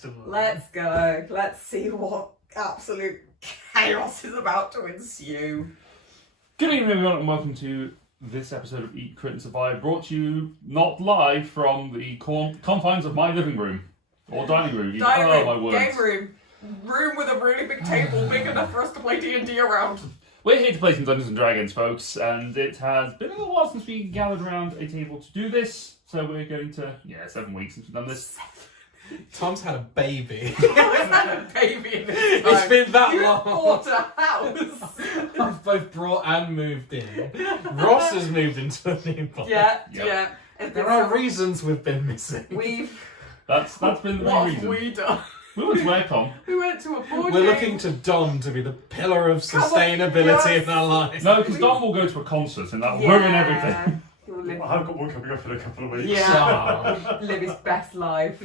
festival. Let's go. Let's see what absolute chaos is about to ensue. Good evening, everyone, and welcome to this episode of Eat, Crit and Survive, brought to you not live from the confines of my living room. Or dining room. Dining My room, words. game room. Room with a really big table, big enough for us to play D&D around. We're here to play some Dungeons and Dragons, folks, and it has been a little while since we gathered around a table to do this, so we're going to, 7 weeks since we've done this. Tom's had a baby. He's had a baby in this time. It's been that You long. bought a house. I've both brought and moved in. Ross has moved into a new place. Yeah. There are reasons we've been missing. That's been the What main have reason. we done? We went to Aircon. We went to a board We're game. looking to Dom to be the pillar of sustainability in our lives. No, because Don will go to a concert and that'll ruin everything. He'll live, I've got one coming up in a couple of weeks. live his best life.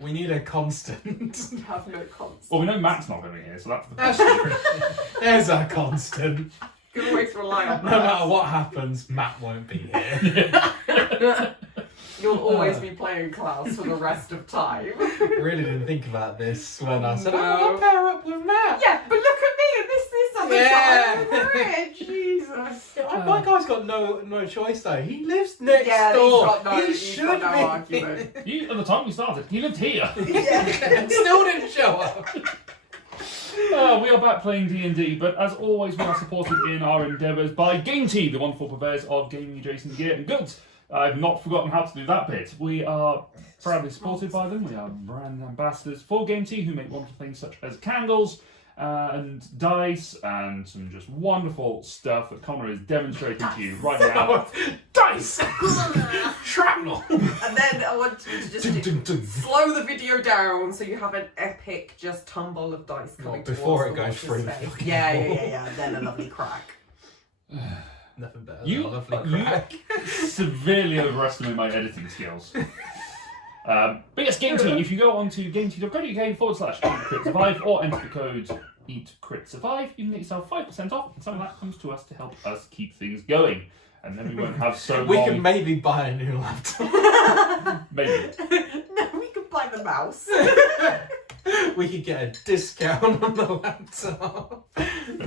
We need a constant. Have no cons. Well, we know Matt's not going to be here, so that's the That's true. There's our constant. Good way to rely on No matter what happens, Matt won't be here. that. You'll always be playing Klaus for the rest of time. Really didn't think about this when I said, No. I'll pair up with Matt. Yeah, but look at me and this other Yeah. guy over here. Jesus. My guy's got no choice though. He lives next Yeah, door. he's He got should no be. argument. At the time we started, he lived here. And still didn't show up. We are back playing D&D, but as always we are supported in our endeavours by Game Tea, the wonderful purveyors of gaming adjacent gear and goods. I've not forgotten how to do that bit. We are proudly supported by them. We are brand ambassadors for Game Tea, who make wonderful things such as candles and dice and some just wonderful stuff that Connor is demonstrating to you right now. Dice! Shrapnel! And then I want you to just slow the video down so you have an epic just tumble of dice coming before towards it goes the through the watcher's face. fucking Yeah. Then a lovely crack. Nothing better You- than a lovely you- crack. Severely overestimate my editing skills. But yes, Game Tea. If you go on to gametea.co.uk/EatCritSurvive or enter the code EatCritSurvive, you can get yourself 5% off, and some of that comes to us to help us keep things going. And then we won't have so We long. can maybe buy a new laptop. Maybe. No, we could buy the mouse. We could get a discount on the laptop.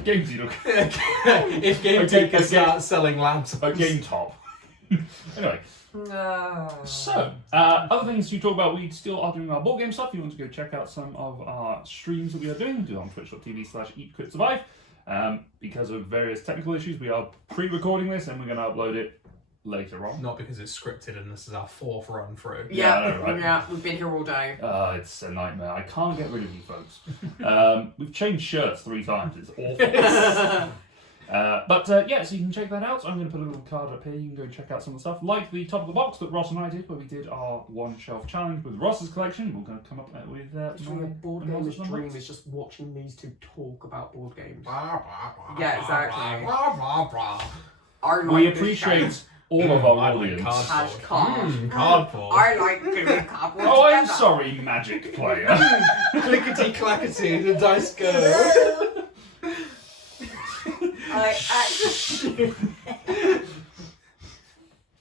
Game Tea. If Game Okay, Tea starts selling laptops. A game top. Anyway. So, other things to talk about, we still are doing our board game stuff. If you want to go check out some of our streams that we are doing, we do it on twitch.tv/EatCritSurvive. Because of various technical issues, we are pre-recording this and we're going to upload it later on. Not because it's scripted and this is our 4th run through. Yeah, I know, right? Yeah, we've been here all day. It's a nightmare. I can't get rid of you folks. We've changed shirts 3 times. It's awful. So you can check that out. I'm going to put a little card up here. You can go check out some of the stuff, like the top of the box that Ross and I did, where we did our one shelf challenge with Ross's collection. We're going to come up with Literally, a board gamer's dream is just watching these two talk about board games. Yeah, exactly. We appreciate all of our audience. Cardboard. I like doing cardboard. Oh, I'm together. sorry, Magic Player. Clickety clackety, the dice go. I actually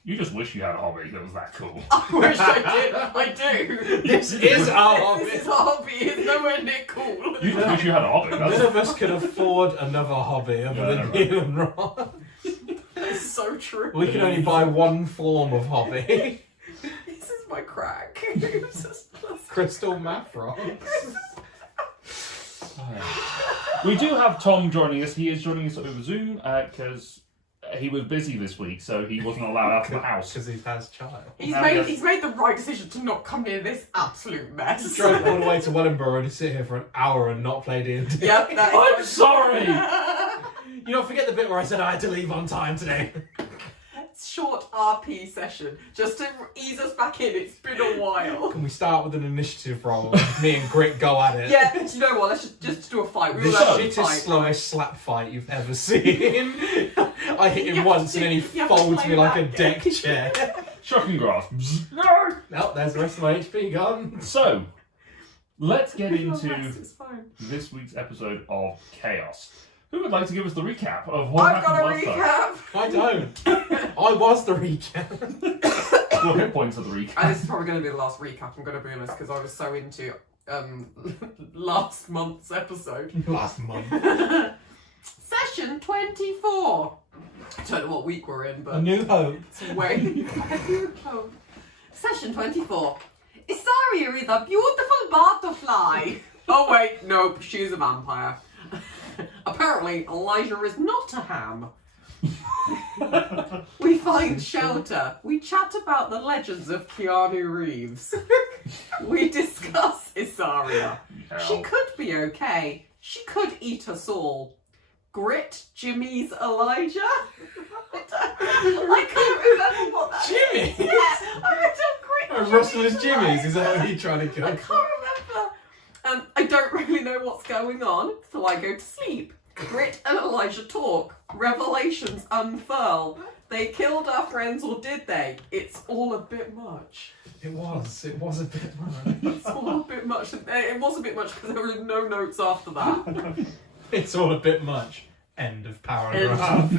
You just wish you had a hobby that was that cool. I wish I did. I do. This is our hobby. This is a hobby. It's nowhere near cool. You just wish you had a hobby. None That's of us can afford another hobby other than you and Ron. That's so true. We can only buy one form of hobby. This is my crack. Crystal math rocks. We do have Tom joining us. He is joining us over Zoom because he was busy this week, so he wasn't allowed out of the house. Because he has child. He's made the right decision to not come near this absolute mess. Drove all the way to Wellingborough to sit here for an hour and not play D&D. Yep, that I'm is sorry! You don't forget the bit where I said I had to leave on time today. short RP session just to ease us back in. It's been a while. Can we start with an initiative roll? Me and Grit go at it. Yeah, do you know what? Let's just do a fight. We The all have to shittest, fight. slowest slap fight you've ever seen. I hit him You have once to- and then you he have to folds play me like a that deck game. chair. Shocking grass. No, there's the rest of my HP gone. So, let's get Relax, into it's fine. this week's episode of Chaos. Who would like to give us the recap of what I've got a happened last recap. I don't. I was the recap. time? What hit points of the recap? And this is probably going to be the last recap, I'm going to be honest, because I was so into last month's episode. Last month. Session 24. I don't know what week we're in, but A New Hope. it's way. Session 24. Isaria is a beautiful butterfly. Oh wait, nope, she's a vampire. Apparently, Elijah is not a ham. We find shelter. We chat about the legends of Keanu Reeves. We discuss Isaria. She could be okay. She could eat us all. Grit, Jimmy's Elijah. I can't remember what that is. Jimmy? Yeah, I wrote down Grit. Russell's Jimmy's, is that what you're trying to I go? can't remember. I don't really know what's going on, so I go to sleep. Grit and Elijah talk. Revelations unfurl. They killed our friends, or did they? It's all a bit much. It was a bit much. It's all a bit much. It was a bit much because there were no notes after that. It's all a bit much. End of paragraph.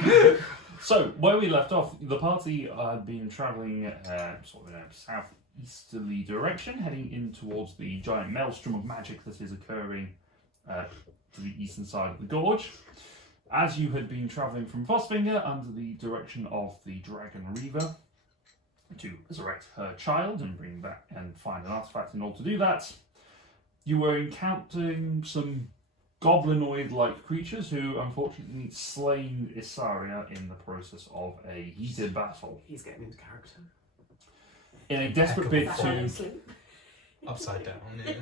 So, where we left off, the party had been travelling sort of in a southeasterly direction, heading in towards the giant maelstrom of magic that is occurring to the eastern side of the gorge. As you had been travelling from Fossfinger under the direction of the Dragon Reaver to resurrect her child and bring back and find an artifact in order to do that, you were encountering some goblinoid-like creatures who unfortunately slain Isaria in the process of a heated battle. He's getting into character. In a desperate bid That to honestly. Upside down, yeah.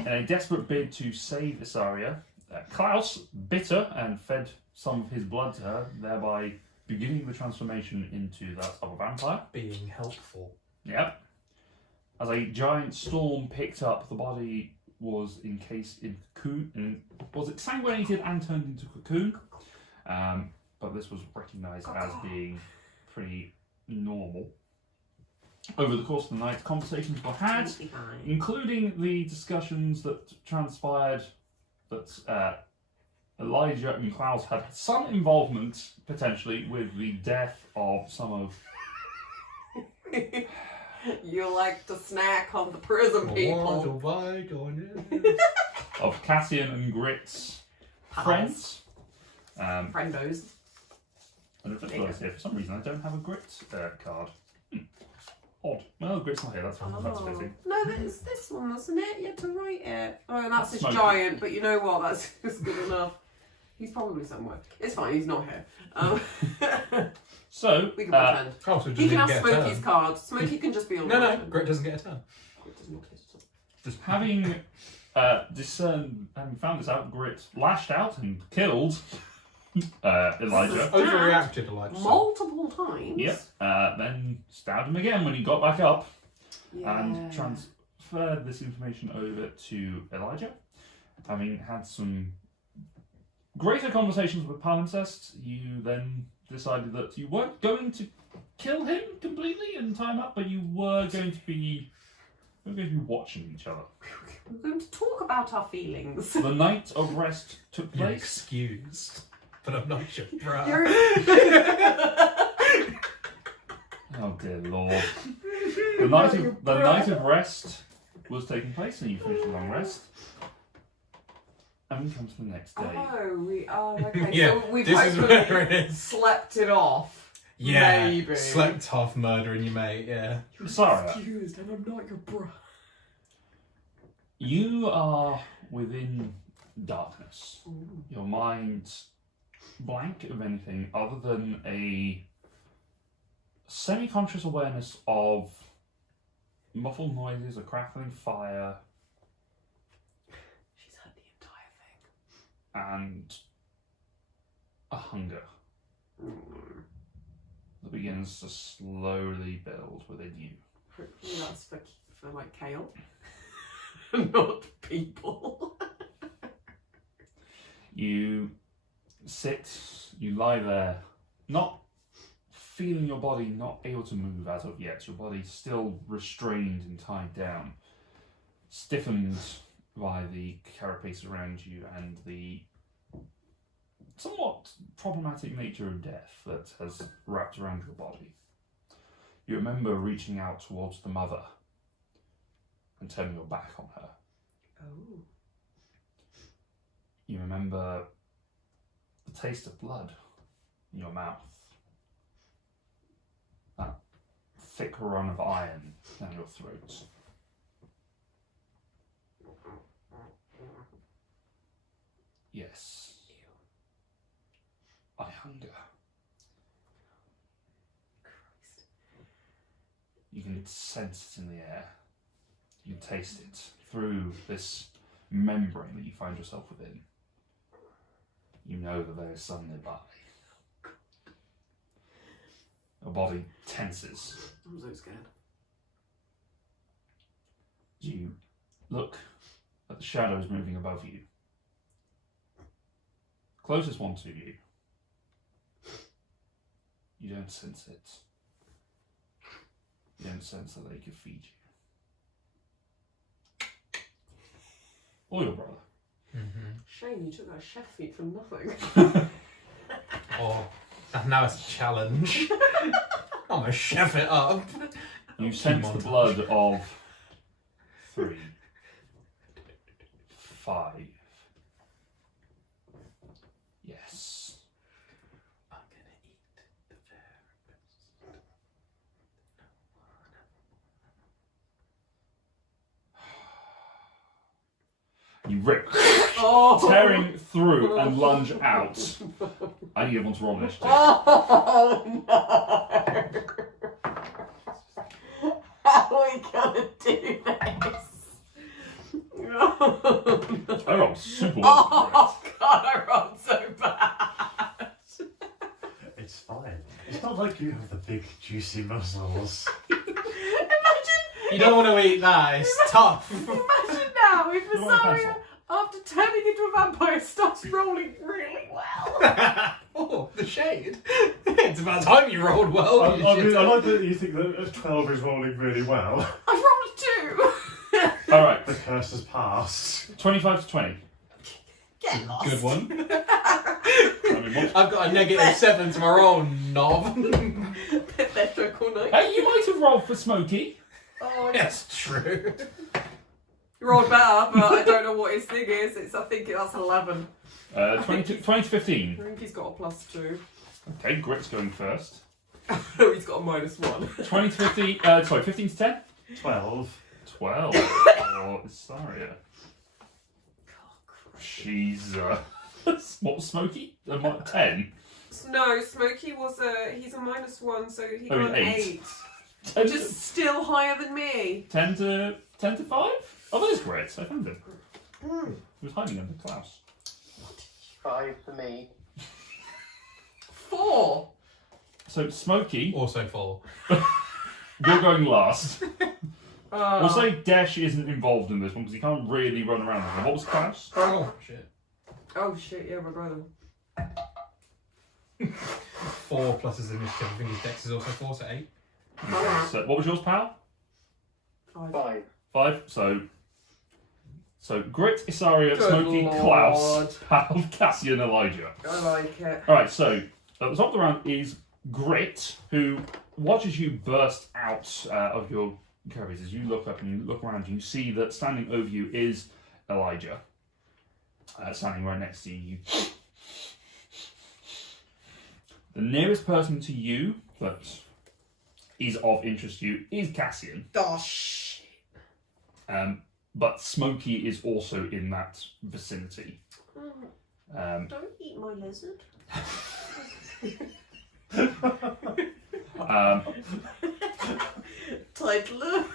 in a desperate bid to save Isaria, Klaus, bitter and fed some of his blood to her, thereby beginning the transformation into that of a vampire. Being helpful. Yep. As a giant storm picked up, the body was encased in cocoon, and was it sanguinated and turned into cocoon? But this was recognised as being pretty normal. Over the course of the night, conversations were had, including the discussions that transpired that Elijah and Klaus had some involvement, potentially, with the death of some of... You like to snack on the prison people. of Cassian and Grit's friends. Friendos. And I've just realised here, for some reason, I don't have a Grit card. Odd. Well, Grit's not here, that's fitting. No, it's this one, wasn't it? You had to write it. Oh, that's this Smoky. giant, but you know what? That's just good enough. He's probably somewhere. It's fine, he's not here. So, We can pretend. Oh, so He can have get a Smokey's turn. card. Smokey can just be on No, the Grit doesn't get a turn. Grit does not taste it. just having having found this out, Grit lashed out and killed Elijah. Overreacted, Elijah. Multiple times. Yep. Then stabbed him again when he got back up. Yeah. And transferred this information over to Elijah. Having had some greater conversations with Palimpsest, you then decided that you weren't going to kill him completely and tie him up, but you were going to be watching each other. We're going to talk about our feelings. The night of rest took You're place. excused, but I'm not your bro. Oh dear lord. The night of rest was taking place, and you finished a long rest. And we come to the next day. Okay. Yeah, So we've this is hopefully where it is. slept it off. Yeah, Maybe. slept off murdering your mate, yeah. Sorry. Excused, and I'm not your bro. You are within darkness. Ooh. Your mind blank of anything other than a semi-conscious awareness of muffled noises, a crackling fire, She's heard the entire thing. and a hunger Mm. that begins to slowly build within you. Hopefully that's for like kale. Not people. You sit, you lie there, not feeling your body, not able to move as of yet. Your body still restrained and tied down, stiffened by the carapace around you and the somewhat problematic nature of death that has wrapped around your body. You remember reaching out towards the mother and turning your back on her. Oh. You remember the taste of blood in your mouth. That thick run of iron down your throat. Yes. I hunger. Christ. You can sense it in the air. You can taste it through this membrane that you find yourself within. You know that there is some nearby. Your body tenses. I'm so scared. You look at the shadows moving above you. Closest one to you. You don't sense it. You don't sense that they could feed you. Or your brother. Shane, you took that chef feat for nothing. Oh, and now it's a challenge. I'm gonna chef it up. You sense the blood of 3, 5. Yes. I'm gonna eat the very best. You rip, Oh. tearing through and lunge out. I need everyone to roll initiative. Oh no! How are we gonna do this? I rolled super well. Oh god, I rolled so bad. It's fine. It's not like you have the big juicy muscles. Imagine You don't want to eat that. It's tough. Imagine now if You want a Azaria, after turning into a vampire, starts rolling really well. Oh, the shade. It's about time you rolled well. I you mean, shit. I like that you think that a 12 is rolling really well. I rolled a 2. Alright, The curse has passed. 25 to 20. Get lost. Good one. I mean, what? I've got a -7 to my roll, knob. They're so cool, night. Hey, you might have rolled for Smokey. Oh, That's true. you rolled better, but I don't know what his thing is. I think that's 11. 20 to 15. I think he's got a +2. Okay, Grit's going first. No, he's got a -1. 20 to 15. Sorry, 15 to 10? 12. 12. Oh, Isaria. She's, what was Smokey? 10? No, Smokey was he's a -1, so he Oh, got an 8. 8. 10 Just still higher than me. 10 to 5? Oh, that is Grit. I found him. He was hiding under Klaus. 5 for me. 4. So, Smokey, Also 4. you're going last. Oh. We'll say Dash isn't involved in this one because he can't really run around with him. What was Klaus? Oh, shit. Oh shit, yeah, my brother. 4 plus his initiative. I think his dex is also 4, so 8. So, what was yours, pal? 5. 5. So Grit, Isaria, Good Smokey, Lord. Klaus, Pal, Cassian, Elijah. I like it. Alright, so at the top of the round is Grit, who watches you burst out of your carriers as you look up and you look around and you see that standing over you is Elijah. Standing right next to you. The nearest person to you that is of interest to you is Cassian. Oh shit. But Smokey is also in that vicinity. Don't eat my lizard. Title of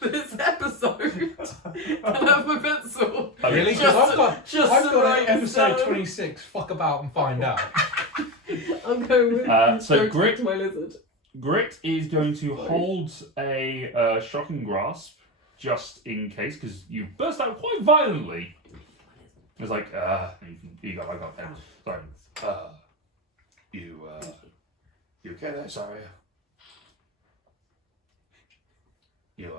this episode. Can I have my pencil? Really? Just- Because I've to got write episode down. 26. Fuck about and find out. I'm going with. So don't Grit- eat my lizard. Grit is going to hold a shocking grasp just in case, because you burst out quite violently. It's like, you got that. Sorry. You okay there? Sorry. You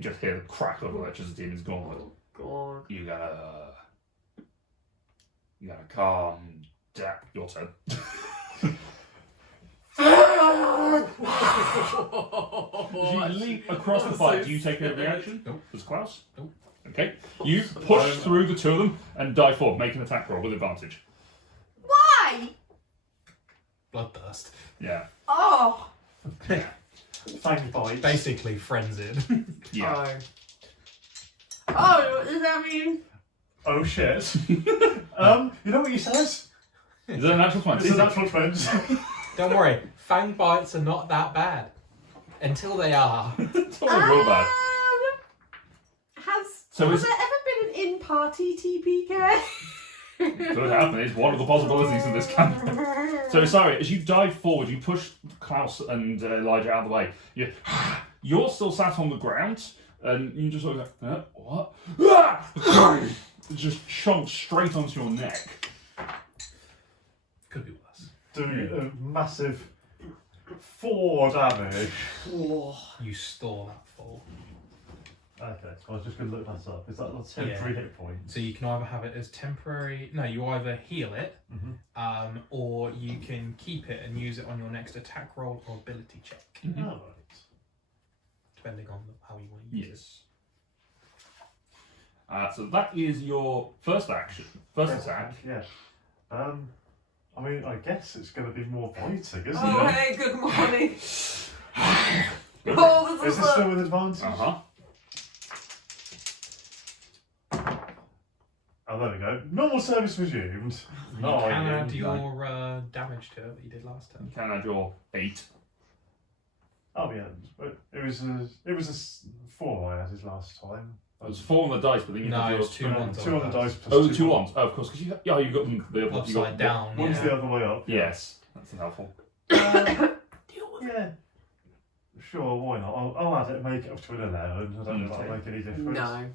just hear the crack of electricity and it's gone. God. You gotta calm down. Your turn. As you leap across the fight, do you take a reaction? Nope. Does Klaus? Nope. Okay. You push through the two of them and dive forward. Make an attack roll with advantage. Why? Bloodthirst. Yeah. Oh. Fang bite. Basically frenzied. Yeah. Oh, what does that mean? Oh shit. You know what he says? Is that a natural 20? It's a natural 20. Don't worry, fang bites are not that bad. Until they are. It's all real bad. Has So has is- there ever been an in-party TPK? Could happen. It's one of the possibilities in this campaign. So, sorry, as you dive forward, you push Klaus and Elijah out of the way. You're still sat on the ground, and you just sort of go, what? It just chomps straight onto your neck. Could be worse. Doing a massive 4 damage. You store that fall. Okay, so I was just going to look that up. Is that a temporary hit point? So you can either have it as temporary. No, you either heal it, or you can keep it and use it on your next attack roll or ability check, Oh, right. depending on how you want to use Yes. So that is your first action. First attack. Yeah. I mean, I guess it's going to be more biting, isn't Oh, it? hey, good morning. Oh, Is it still with advantage? Uh-huh. Oh, there we go. Normal service resumed. it. You can add your damage to it that you did last time. You can add your 8. Oh yeah, but it was a 4 I added last time. It was 4 on the dice, but then you No, had it your... was 2 ones. 2 on the dice plus Oh, the 2 ones. Oh, of course, because you got them the other Upside down. One's Yeah. the other way up. Yes, that's helpful. Yeah. Sure, why not? I'll add it, make it up to an 11. I don't know if that'll make any difference. No.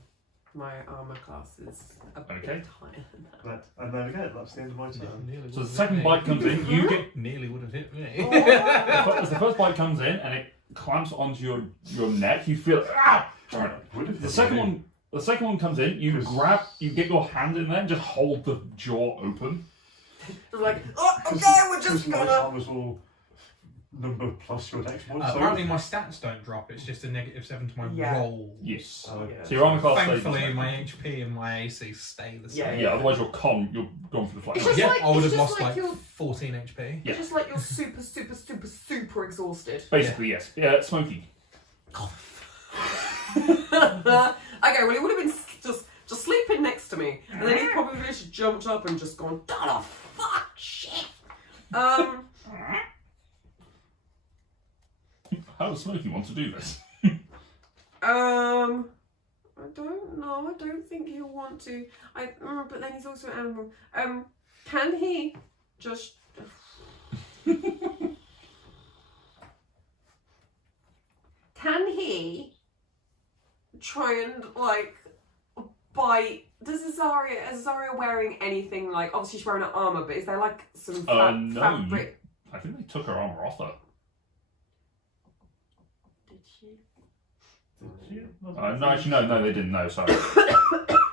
My armour class is a bit Okay. higher than that. But, and there we go, that's the end of my turn. Nearly So would the have second hit bite me. comes in, you get... Nearly would have hit me. As the first bite comes in and it clamps onto your neck, you feel... Ah! Would have The hit second me. one comes in, you grab, you get your hand in there and just hold the jaw open. It's like, oh, okay, we're just My gonna. arm was all number plus your dex mod. so- Apparently my stats don't drop, it's just a -7 to my Yeah. roll. Yes. Oh, okay. So your armor class stays the Thankfully same. my HP and my AC stay the same. Yeah, otherwise you're gone for the flat. It's just Yeah, like- I would it's have just lost like like you're- 14 HP. Yeah. It's just like you're super exhausted. Basically, yes. Yeah, Smokey. Okay, well, he would have been just sleeping next to me, and then he probably just jumped up and just gone, "Oh fuck, shit." How does Smokey want to do this? I don't know. I don't think he'll want to. But then he's also an animal. Can he just? Can he try and like bite? Is Azaria wearing anything like? Obviously, she's wearing her armor, but is there like some No, fabric? I think they took her armor off her. Did she? Did you? No, actually, no, they didn't. No, sorry.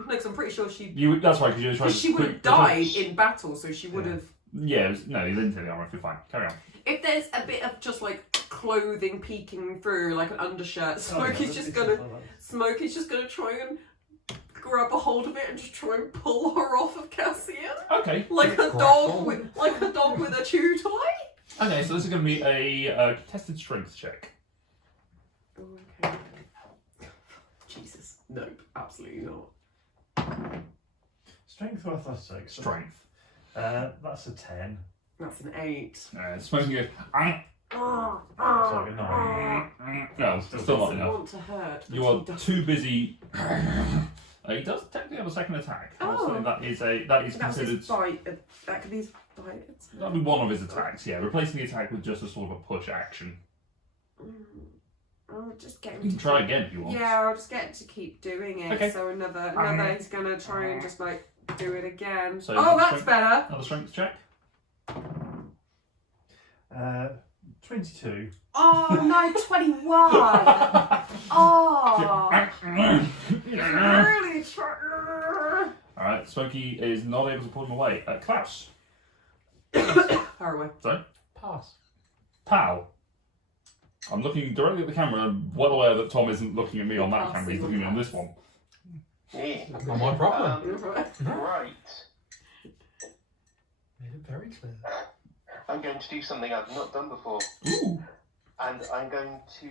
Because I'm pretty sure she. That's right, because you were trying to. She would have died in battle, so she would have. Yeah, no, you didn't take the armor. You're fine. Carry on. If there's a bit of just like clothing peeking through, like an undershirt, Oh, yeah, Smokey's that's- just gonna try and grab a hold of it and just try and pull her off of Cassian, Okay. like a dog with a chew toy. Okay, so this is going to be a contested strength check. Okay. Jesus, nope, absolutely not. Strength or athletics? Strength. That's a 10. That's an 8. Smoking goes. Oh, So like a 9. No, still not doesn't enough. want to hurt. but You are he does. too busy. He does technically have a second attack. Oh. So that is That's considered. his bite. That could be his bite. That'll be one of his attacks. Yeah, replacing the attack with just a sort of a push action. I'll just get him You can to try keep- again if you want. Yeah, I'll just get him to keep doing it. Okay. So another, he's gonna try and just like do it again. So oh, that's strength- better. Another strength check. 22. Oh no, 21. Oh, really? All right, Smokey is not able to pull him away. Klaus. Far away. Sorry. Pass. Pow. I'm looking directly at the camera and I'm well aware that Tom isn't looking at me on that Pass camera, he's is looking at me on pass. this one. Yeah. Not my problem. Right. Made it very clear. I'm going to do something I've not done before. Ooh. And I'm going to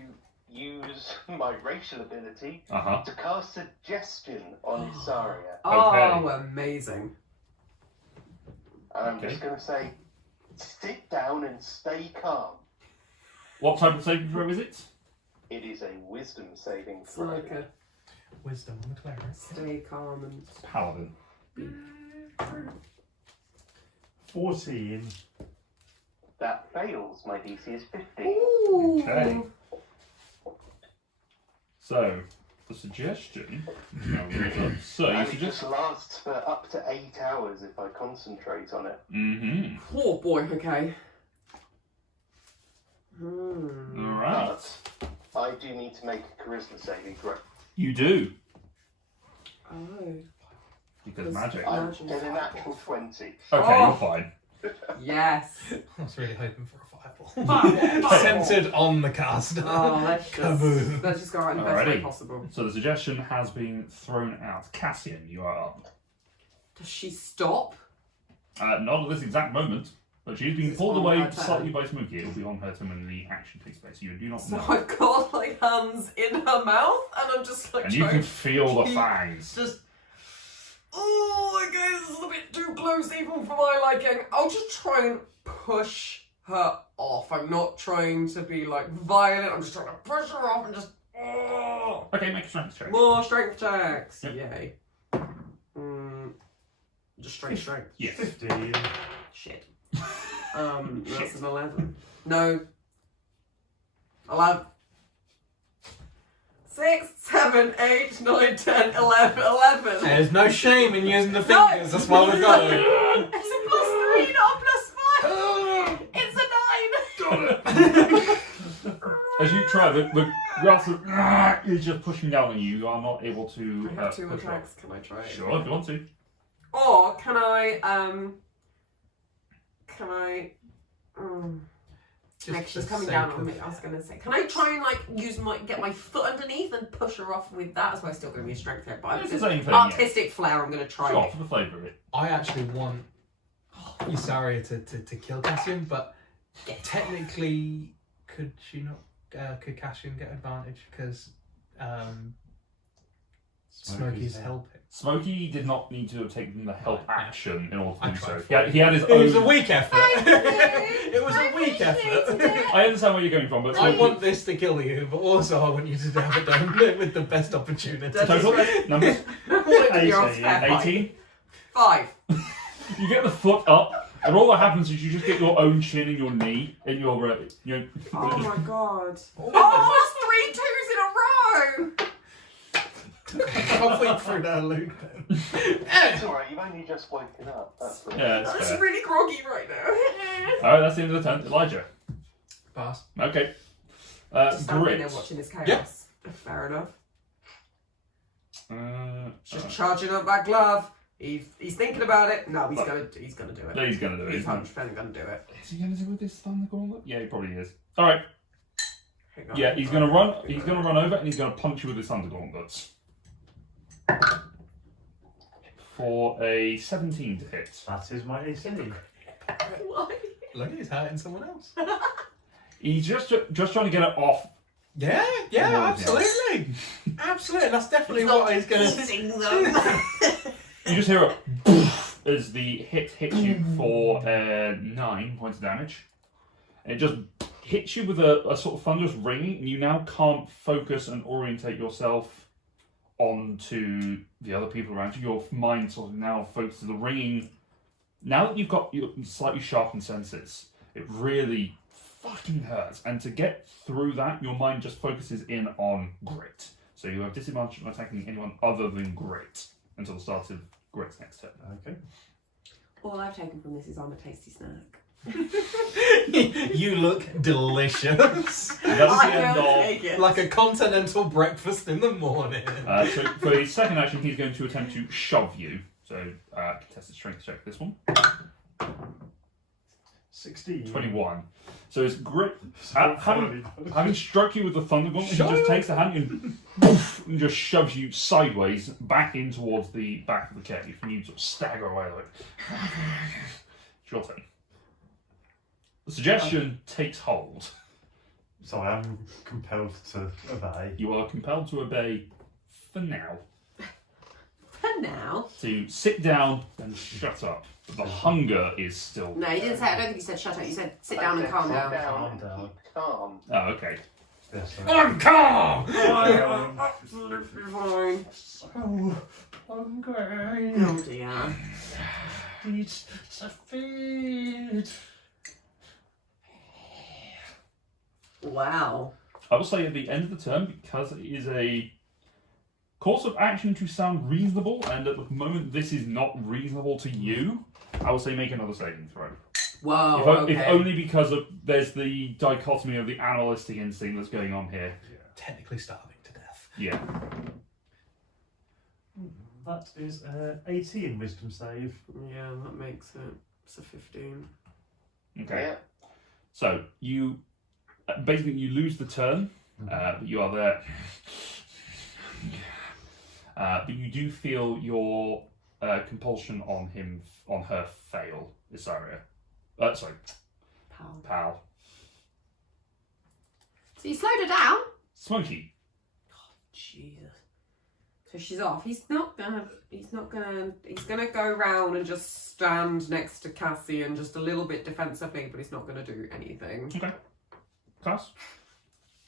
use my racial ability Uh-huh. to cast suggestion on Isaria. Oh, amazing. And I'm Okay. just going to say, sit down and stay calm. What type of saving throw is it? It is a wisdom saving It's throw. like a Wisdom on the cleric. stay calm and... Paladin. 14. That fails. My DC is 15. Ooh. Okay. So, the suggestion. Now, so, you And it suggest. just lasts for up to 8 hours if I concentrate on it. Mm-hmm. Oh boy, okay. Hmm. Alright. But I do need to make a charisma saving throw. You do. Oh. Because magic. I Imagine get a that. natural 20. Okay, Oh. you're fine. Yes. I was really hoping for a fireball. Fireball. Centered on the caster. Oh, let's Kaboom. just go out in the best way Alrighty. possible. So the suggestion has been thrown out. Cassian, you are up. Does she stop? Not at this exact moment, but she's been It's pulled on away her turn. slightly by Smokey. It will be on her turn when the action takes place. You do not So know. I've got like hands in her mouth, and I'm just like And you trying can feel the keep- fangs. just. Oh, okay, this is a bit too close even for my liking. I'll just try and push her off. I'm not trying to be like violent. I'm just trying to push her off and just. Oh. Okay, make a strength check. More strength checks. Yep. Yay. Just strength. Yes. 15. Shit. That's an 11. No. 11. 6, 7, 8, 9, 10, 11. There's no shame in using the fingers, that's why we're going. It's a +3, not a +5. It's a 9. As you try, the grasp is just pushing down on you. You are not able to I have 2 push her off. attacks. Can I try it? Sure, if you want to. Or can I, like she's coming down on me, I was gonna say. Can I try and like get my foot underneath and push her off with that? That's why it's still gonna be a strength hit, but It's it's the same thing, artistic flair, I'm gonna try Sure, it. for the flavour of it. I actually want Isaria to kill Cassian, but technically, could could Cassian get advantage because Smokey's helping? Smokey did not need to have taken the help action in order I to do so. tried. Yeah, he had his It was a own. weak effort. It was a weak effort. I understand where you're going from, but I Smokey. want this to kill you, but also I want you to have it done with the best opportunity. Total numbers You're on fair fight. 18. 5. You get the foot up, and all that happens is you just get your own chin and your knee and your Oh my god. Oh, that's 3 2s in a row! Halfway through that loop. It's alright, you've only just woken up. That's all. Yeah, that's I'm fair. really groggy right now. Alright, that's the end of the turn. Elijah. Pass. Okay. Just standing there Grit. watching this chaos. Yeah. Fair enough. Just Uh, charging up that glove. He's thinking about it. No, he's gonna do it. he's gonna do it. He's isn't 100% gonna do it. he? Is he gonna do it with this thunder gauntlet? Yeah, he probably is. Alright. Hang on. Yeah, he's gonna run. He's gonna run over and he's gonna punch you with his thunder gauntlets. For a 17 to hit. That is my AC. Why? Look, he's hurting someone else. He's just trying to get it off. Yeah, absolutely. Absolutely, that's definitely what he's going to Eating them. You just hear a poof as the hit hits you for 9 points of damage. And it just hits you with a sort of thunderous ringing, and you now can't focus and orientate yourself onto the other people around you. Your mind sort of now focuses the ringing. Now that you've got your slightly sharpened senses, it really fucking hurts. And to get through that, your mind just focuses in on Grit. So you have disadvantage on attacking anyone other than Grit until the start of Grit's next turn. Okay. All I've taken from this is I'm a tasty snack. You look delicious. And that's the I end will of. take it. Like a continental breakfast in the morning. So for his second action, he's going to attempt to shove you. So contested strength check this one. 16. 21. So it's great. So Having struck you with the thunder gauntlet, he just takes the hand and poof, and just shoves you sideways back in towards the back of the cave, and you sort of stagger away like. It's your turn. The suggestion takes hold. So I am compelled to obey. You are compelled to obey for now. For now. To sit down and shut up. But the hunger is still. No, you didn't say. I don't think you said shut up. You said sit down and calm down. Calm down. Keep calm. Oh, okay. Yes, I'm calm! I am absolutely fine. so hungry. Oh dear. It's a feed. Wow. I will say at the end of the turn, because it is a course of action to sound reasonable, and at the moment this is not reasonable to you, I will say make another saving throw. Whoa. If only because of there's the dichotomy of the animalistic instinct that's going on here. Technically starving to death. Yeah. That is 18 wisdom save. Yeah, that makes it. It's a 15. Okay. Yeah. So you basically you lose the turn, but you are there. But you do feel your compulsion on her fail, Isaria. Sorry, pal. So you slowed her down? Smoky. Jesus. So she's off. He's gonna go round and just stand next to Cassian just a little bit defensively, but he's not gonna do anything. Okay. Klaus?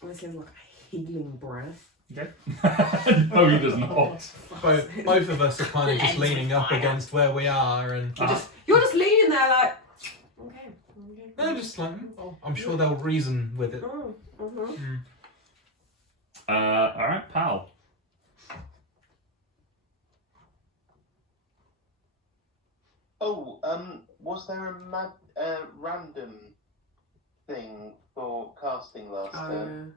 This is like a healing breath. Okay. No, he does not. Both of us are kind of just leaning up against where we are, and You're just leaning there like, okay. no, just like I'm sure they'll reason with it. Oh, All right, pal. Oh, was there a random thing for casting last turn?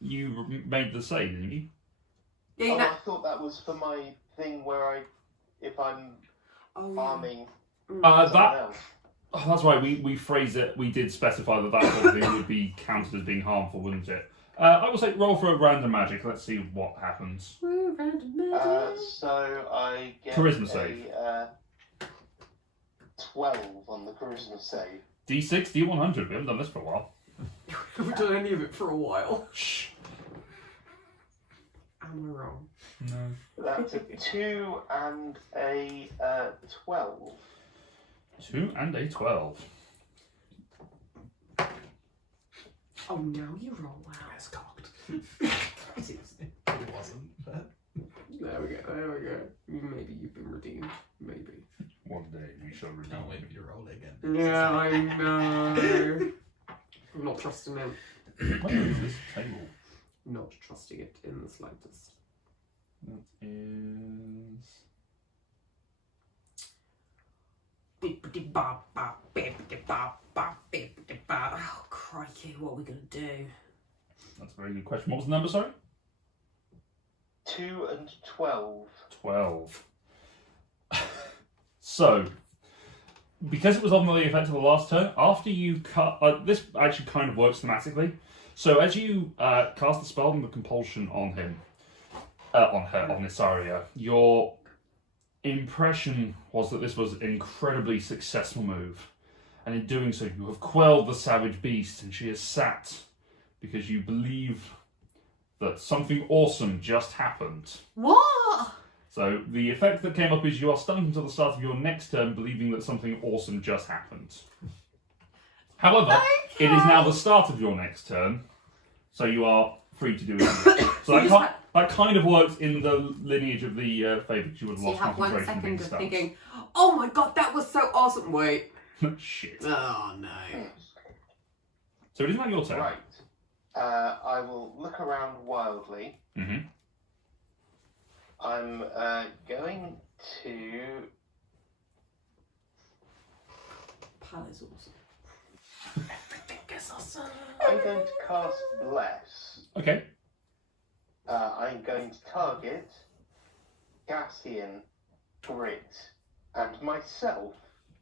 You made the save, didn't you? Yeah, Oh, I thought that was for my thing where if I'm farming someone else. Oh, that's right. We phrased it. We did specify that sort of thing would be counted as being harmful, wouldn't it? I will say roll for a random magic. Let's see what happens. Ooh, random magic. So I get Charisma save. 12 on the charisma save. D6, D100. We haven't done this for a while. We haven't done any of it for a while. Shh. Am I wrong? No. That's a 2 and a 12. 2 and a 12. Oh, now you roll well. It's cocked. It wasn't. But... There we go. Maybe you've been redeemed. Maybe. One day we shall redeem. Can't wait for you to roll it again. Yeah, I know. I'm not trusting it. Where is this table? Not trusting it in the slightest. That is. Oh, crikey, what are we going to do? That's a very good question. What was the number, sorry? 2 and 12. 12. So, because it was on the effect of the last turn, after you cut... this actually kind of works thematically. So as you cast the spell and the compulsion on him, on Isaria, your impression was that this was an incredibly successful move. And in doing so, you have quelled the savage beast, and she is sat because you believe that something awesome just happened. What? So the effect that came up is you are stunned until the start of your next turn, believing that something awesome just happened. However, it is now the start of your next turn, so you are free to do it. So that kind of works in the lineage of the favourites. You would have So you lost have 1 concentration second being of stunned. thinking, oh my god, that was so awesome. Wait. Shit. Oh no. So it is now your turn. Right. I will look around wildly. Mm-hmm. I'm going to... Pal is awesome. Everything is awesome. I'm going to cast Bless. Okay. I'm going to target Cassian, Grit, and myself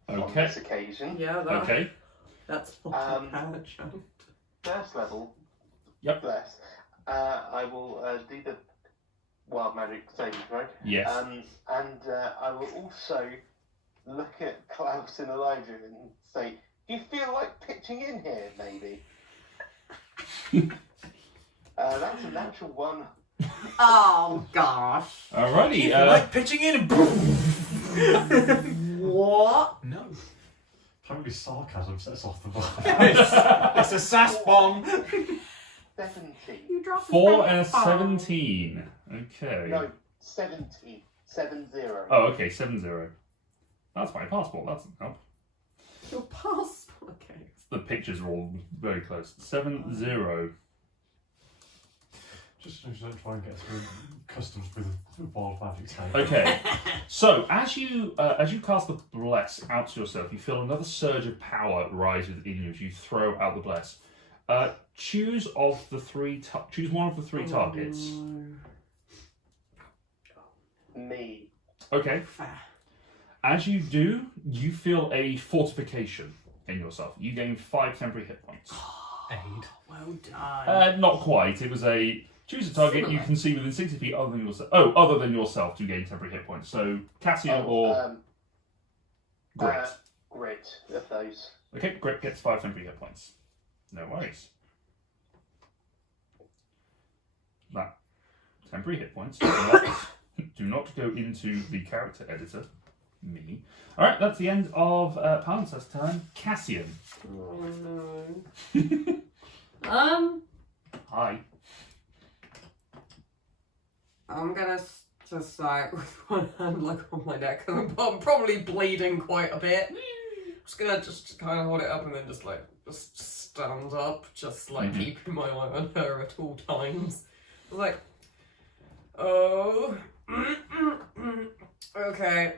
on Okay. this occasion. Yeah, Okay. that's not a bad chance. First level. Yep. Bless. I will do the wild magic saving throw. Yes. And I will also look at Klaus and Elijah and say, "Do you feel like pitching in here, maybe?" That's a natural one. Oh gosh. Alrighty. Like pitching in and boom. What? No. Apparently sarcasm sets off the bar. It's a sass bomb. 17. You dropped 4 and a bomb. 17. Okay. No, 70. 70. Oh, okay, 7-0. That's my passport. That's help. Your passport. Okay. The pictures are all very close. 7-0. Just don't try and get through customs with wild magic save. Okay. So as you cast the bless out to yourself, you feel another surge of power rise within you as you throw out the bless. Choose one of the three targets. Me. Okay. Fair. As you do, you feel a fortification in yourself. You gain 5 temporary hit points. Aid. Well done. Not quite. It was a choose a target you Similar. can see within 60 feet other than yourself. Oh, other than yourself to gain temporary hit points. So Cassian or Grit. Grit of those. Okay, Grit gets 5 temporary hit points. No worries. That temporary hit points do not go into the character editor. Me. Alright, that's the end of Palance's turn. Cassian. Oh no. Hi. I'm gonna just like with one hand like on my neck, and I'm probably bleeding quite a bit. Just gonna just kind of hold it up and then just stand up, just like keeping my eye on her at all times. Like, oh, okay.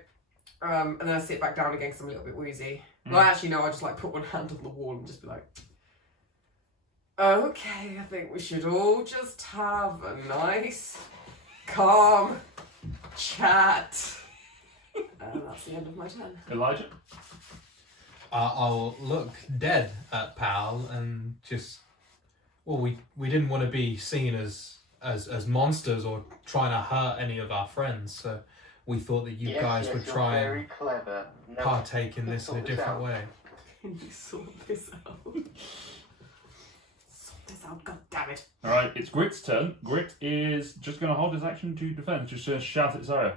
And then I sit back down again because I'm a little bit woozy. Well, actually, no, I just like put one hand on the wall and just be like, okay, I think we should all just have a nice, calm chat. And that's the end of my turn. Elijah. I'll look dead at Pal and just, well, we didn't want to be seen as monsters or trying to hurt any of our friends, so we thought that you guys would you're try very and clever. No, partake in this in a sort this different out. way. Can you sort this out? Sort this out, god damn it. Alright, it's Grit's turn. Grit is just going to hold his action to defend. Just shout at Zaya.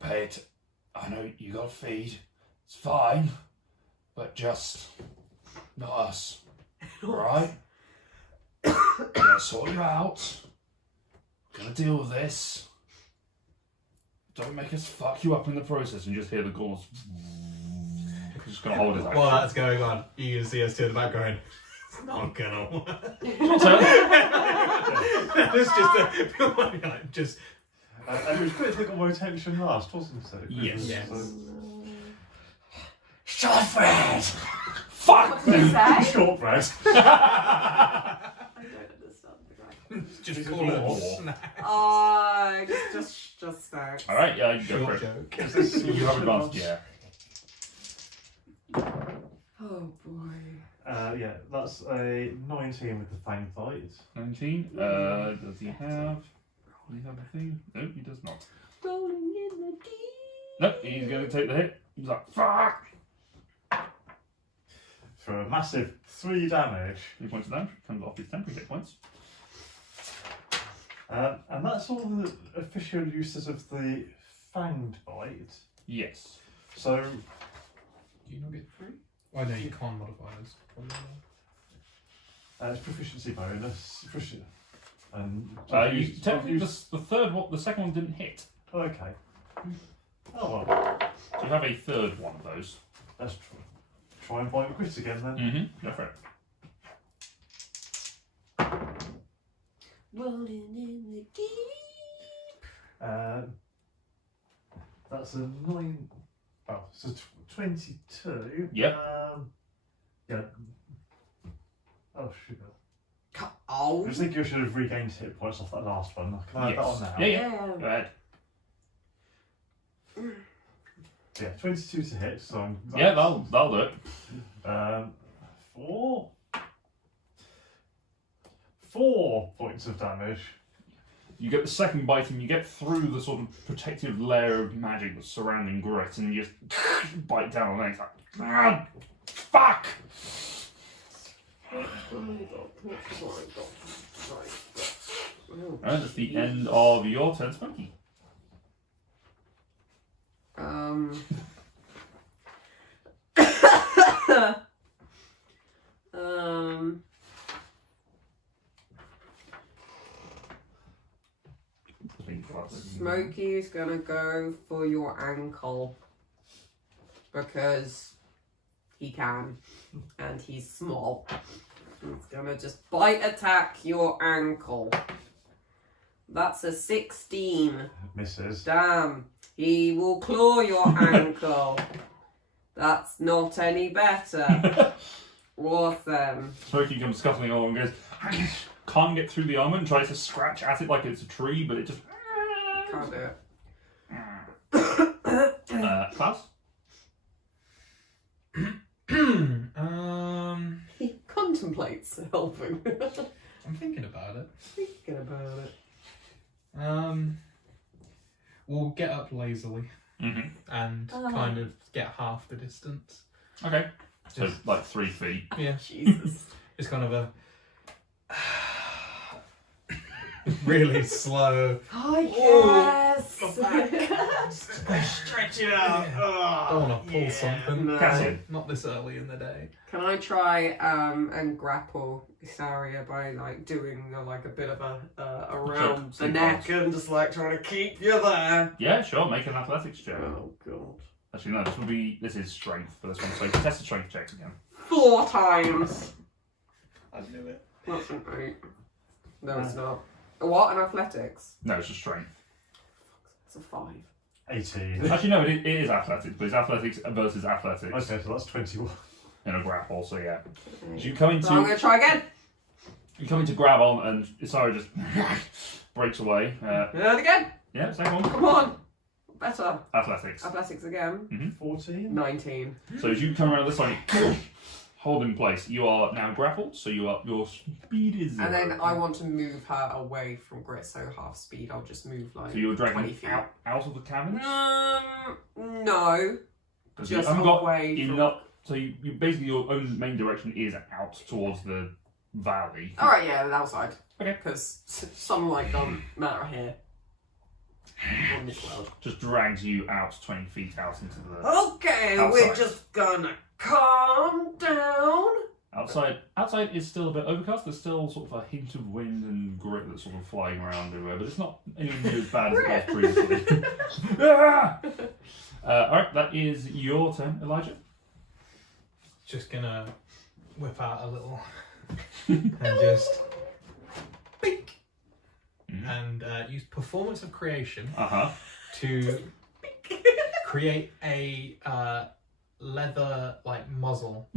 Pay it. I know you got to feed. It's fine. But just not us. Alright? Gonna sort you out. Gonna deal with this. Don't make us fuck you up in the process and just hear the gauze. Just gonna hold his action. While that's going on, you can see us to the back going, it's not gonna work. Your turn. It's just It was great to got more attention last, wasn't it? Yes. Yes. Shortbread! Fuck! What did you say? Shortbread. I don't understand the right. just call it a snack. Oh, just start. Alright, yeah, you go for Short it. joke. You have advantage, yeah. Oh boy. Yeah, that's a 19 with the fang fight. 19. Does he have a thing? No, he does not. Rolling in the deep. Nope, he's going to take the hit. He's like, fuck! For a massive 3 damage. 3 points of damage. Comes off his temporary hit points. And that's all the official uses of the fanged bite. Yes. So, Do you not get 3? Oh no, you can't modify this. it's proficiency bonus. And You technically, the third one, the second one didn't hit. Okay. Oh well. So you have a third one of those. Let's try and bite Grit again then. Go for it. Rolling in the deep. That's a 9. Oh, so 22. Yep. Yeah. Oh, sugar. Oh. I just think you should have regained hit points off that last one. Can I have that on now? Yeah. Go ahead. Yeah, 22 to hit. So Yeah, that'll do it. 4 points of damage. You get the second bite and you get through the sort of protective layer of magic that's surrounding Grit and you just bite down on it. It's like, ah, fuck! And it's the end of your turn, Spunky. Smokey's gonna go for your ankle because he can and he's small. He's gonna just bite attack your ankle. That's a 16. Misses. Damn. He will claw your ankle. That's not any better. Awesome. Smokey comes scuttling along and goes, can't get through the armor and tries to scratch at it like it's a tree, but it just... Can't do it. Klaus? He contemplates helping. I'm thinking about it. Thinking about it. We'll get up lazily and kind of get half the distance. Okay. So, Just- like 3 feet. Yeah, Jesus. it's kind of a really slow. Oh, yes. Stretch it out. Don't want to pull something. No. Cassian. Not this early in the day. Can I try and grapple Isaria by like doing like a bit of a around Sure. the neck and just like trying to keep you there? Yeah, sure, make an athletics check. Oh god. Actually, no, this is strength for this one, so test the strength checks again. 4 times. I knew it. That's an 8. No, it's not. What? An athletics? No, it's just strength. It's a 5. 18. Actually, no, it is athletics, but it's athletics versus athletics Okay, so that's 21. in a grapple, so yeah. Okay. So you come So I'm into gonna try again. grab on, and Isara just breaks away. And again. Yeah, second one. Come on. Better. Athletics. Athletics again. 14? 19. So as you come around this side, hold in place. You are now grappled, so your speed is 0. And then I want to move her away from Grit, so half speed. I'll just move like So you're 20 dragging feet. out of the caverns? No. 'Cause Just you haven't got away from... enough. So you basically your own main direction is out towards the valley. Alright, yeah, the outside. Okay. Because sunlight don't matter here. On this world. Just drags you out 20 feet out into the Okay, Outside. we're just gonna calm down. outside. Outside is still a bit overcast. There's still sort of a hint of wind and grit that's sort of flying around everywhere, but it's not anywhere near as bad as it was previously. Ah! Alright, that is your turn, Elijah. Just gonna whip out a little and just bink and use performance of creation to create a leather like muzzle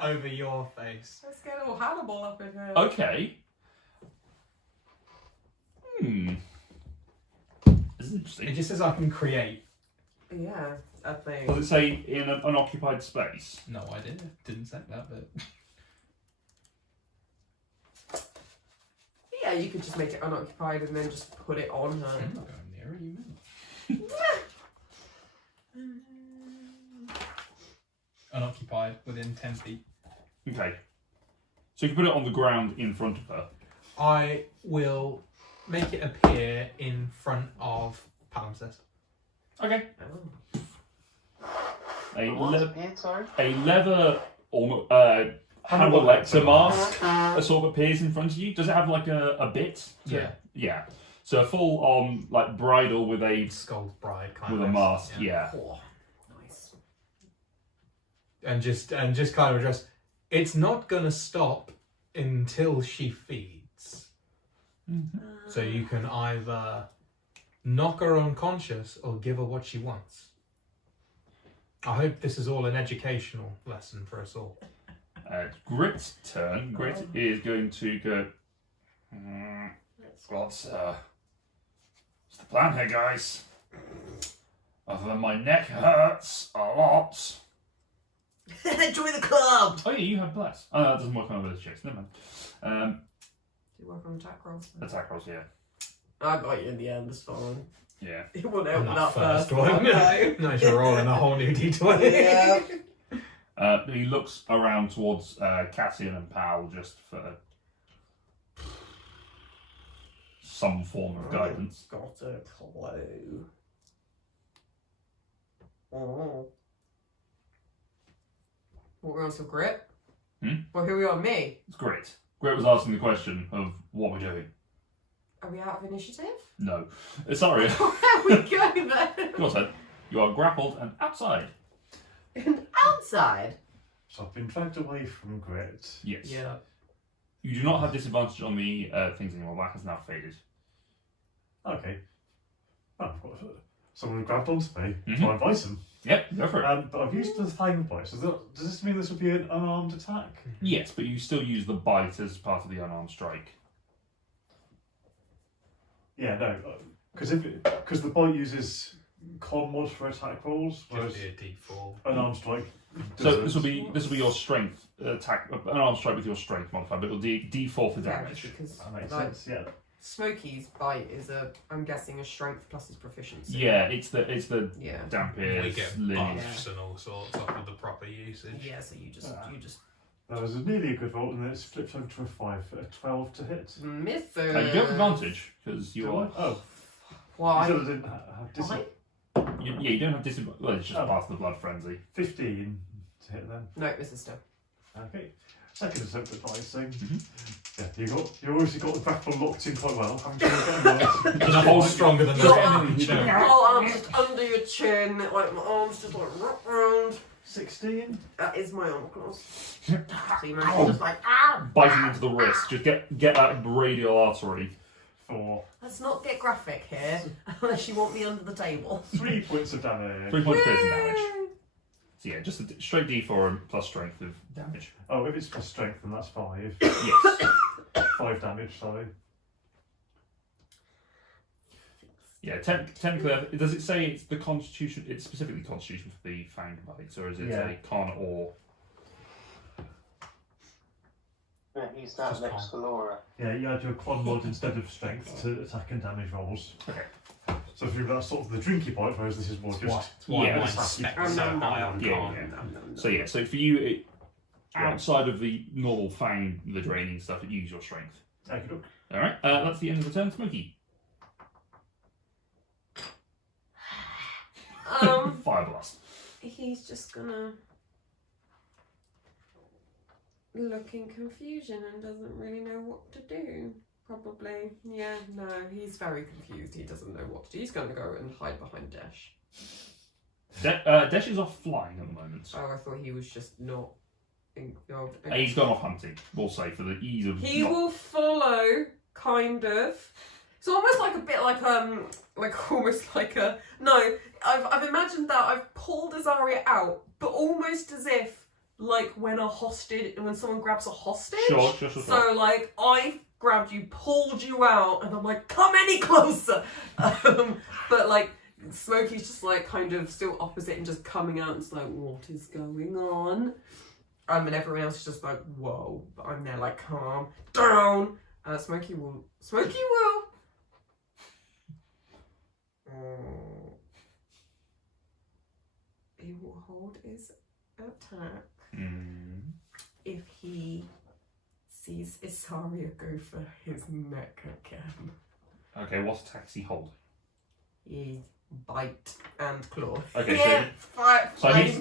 over your face. Let's get all Hannibal up in here. Okay. This is interesting. It just says I can create. Yeah, I think. Does it say in an unoccupied space? No idea. Didn't say that, but Yeah, you could just make it unoccupied and then just put it on her. I'm not going near it, you mean? Unoccupied within 10 feet. Okay. So you can put it on the ground in front of her. I will make it appear in front of Palimpsest. Okay. A, What's le- appeared, sorry? a leather Hannibal Lecter mask sort of appears in front of you. Does it have like a bit? Yeah. Yeah. So a full on like bridle with a Skull's bride kind with of a mask. Yeah. Oh, nice. And just kind of address. It's not gonna stop until she feeds. So you can either knock her unconscious or give her what she wants. I hope this is all an educational lesson for us all. Grit's turn. Grit is going to go. What's the plan here, guys? Other than my neck hurts a lot. Join the club! Oh yeah, you have bless. Oh, that doesn't work on ability checks. Never mind. Do you work on attack rolls? Attack rolls, yeah. I got you in the end, it's fine. Yeah. You won't On open that up first. first one. No. Nice, you're rolling a whole new d20. Yeah. He looks around towards Cassian and Pal just for some form of guidance. Got a clue. Oh. What, we're on some Grit? Well, who are we on? Me? It's great. Grit was asking the question of what we're doing. Are we out of initiative? No. Sorry. Where we go then? Go on, Ted. You are grappled and outside. And outside? So I've been dragged away from Grit. Yes. Yeah. You do not have disadvantage on the things anymore. That has now faded. Okay. Oh, I've got someone grabbed onto me. Mhm. Try and bite him. Yep, go for it. But I've used the fang bite. So does this mean this will be an unarmed attack? Yes, but you still use the bite as part of the unarmed strike. Yeah, no. Because the bite uses con mod for attack rolls, whereas Just be a d4. unarmed strike. So doesn't. this will be your strength attack, unarmed strike with your strength modifier, but it'll D4 for damage. Because That makes like, sense. Yeah. Smokey's bite is I'm guessing a strength plus his proficiency. Yeah, it's the Yeah. damp We ears, get lineage. buffs and all sorts off with the proper usage. Yeah, so you just That was nearly a good roll, and then it's flipped over to a 5, a 12 to hit. miss You have advantage because you are. Oh, Why? you said I didn't have Why? You don't have disadvantage. Well, it's just Oh. part of the blood frenzy. 15 to hit then. No, misses still. Okay. Second attempt at biting. Mhm. Yeah, you obviously got the grapple locked in quite well. Haven't you again? Does it hold stronger than You're the up. enemy? Your arms just under your chin, like my arms just like wrap round. 16. That is my arm class. So you manage to just like Biting into the wrist. Just get that radial artery. 4. Let's not get graphic here, unless you want me under the table. 3 points of damage. 3 points of piercing damage. So yeah, just a straight D4 and plus strength of damage. Oh, if it's plus strength, then that's 5. Yes. 5 damage, sorry. Yeah, technically, does it say it's the constitution? It's specifically constitution for the fang bites, or is it Yeah. a con or? Yeah, he's that Just next to Laura. Yeah, you add your con mod instead of strength to attack and damage rolls. Okay. So if you've got sort of the drinky bite, whereas this is more just. That's why Yeah, my it's- specs so high on Yeah, con. yeah. So yeah, so for you, outside of the normal fang, the draining stuff, use your strength. Okay, look. All right, that's the end of the turn. Smokey. Fire blast. He's just gonna look in confusion and doesn't really know what to do. Probably. Yeah, no, he's very confused. He doesn't know what to do. He's gonna go and hide behind Dash. Desh is off flying at the moment. Oh, I thought he was just not involved. He's gone off hunting. We'll say for the ease of. He will follow, kind of. It's almost like a bit like almost like a no. I've imagined that I've pulled Azaria out, but almost as if like when someone grabs a hostage. Sure. So like I've grabbed you, pulled you out, and I'm like, come any closer. But like Smokey's just like kind of still opposite and just coming out and it's like, what is going on? And everyone else is just like, whoa. But I'm there like, calm down. Smokey will. He will hold his attack if he sees Isaria go for his neck again. Okay, what attacks he hold? He bite and claw. Okay, Yeah, so he's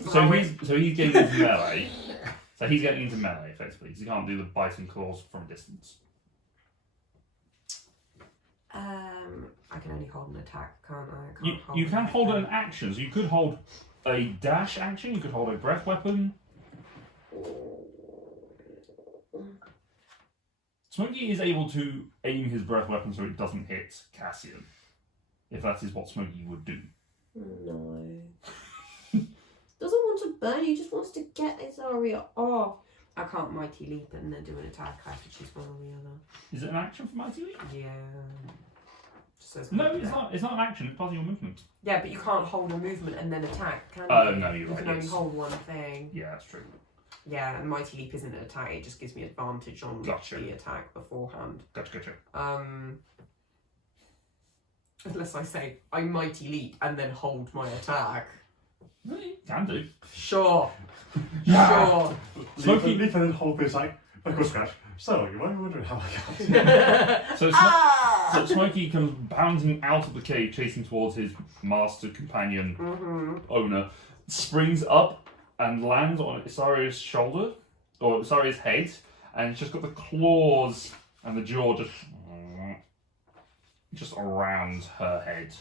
getting into melee. So he's getting into melee effectively because he can't do the biting claws from a distance. I can only hold an attack, can't I? I You can hold an action. So you could hold a dash action. You could hold a breath weapon. Smokey is able to aim his breath weapon so it doesn't hit Cassian, if that is what Smokey would do. No. Doesn't want to burn, he just wants to get Isaria off. I can't Mighty Leap and then do an attack. I have to choose one or the other. Is it an action for Mighty Leap? Yeah. Just says No, hold it's it. not. It's not an action. It's part of your movement. Yeah, but you can't hold a movement and then attack, can you? Oh, no, you're You right, can only yes. hold one thing. Yeah, that's true. Yeah, and Mighty Leap isn't an attack, it just gives me advantage on Gotcha. the attack beforehand. Gotcha. Unless I say, I Mighty Leap and then hold my attack. No, you can do. Sure. Yeah. Sure. Smokey- Leap and then whole bit's like, knuckle scratch. So, you might be wondering how I got So Smokey comes bounding out of the cave, chasing towards his master companion owner, springs up and lands on Isaria's shoulder, or Isaria's head, and it's just got the claws and the jaw just around her head,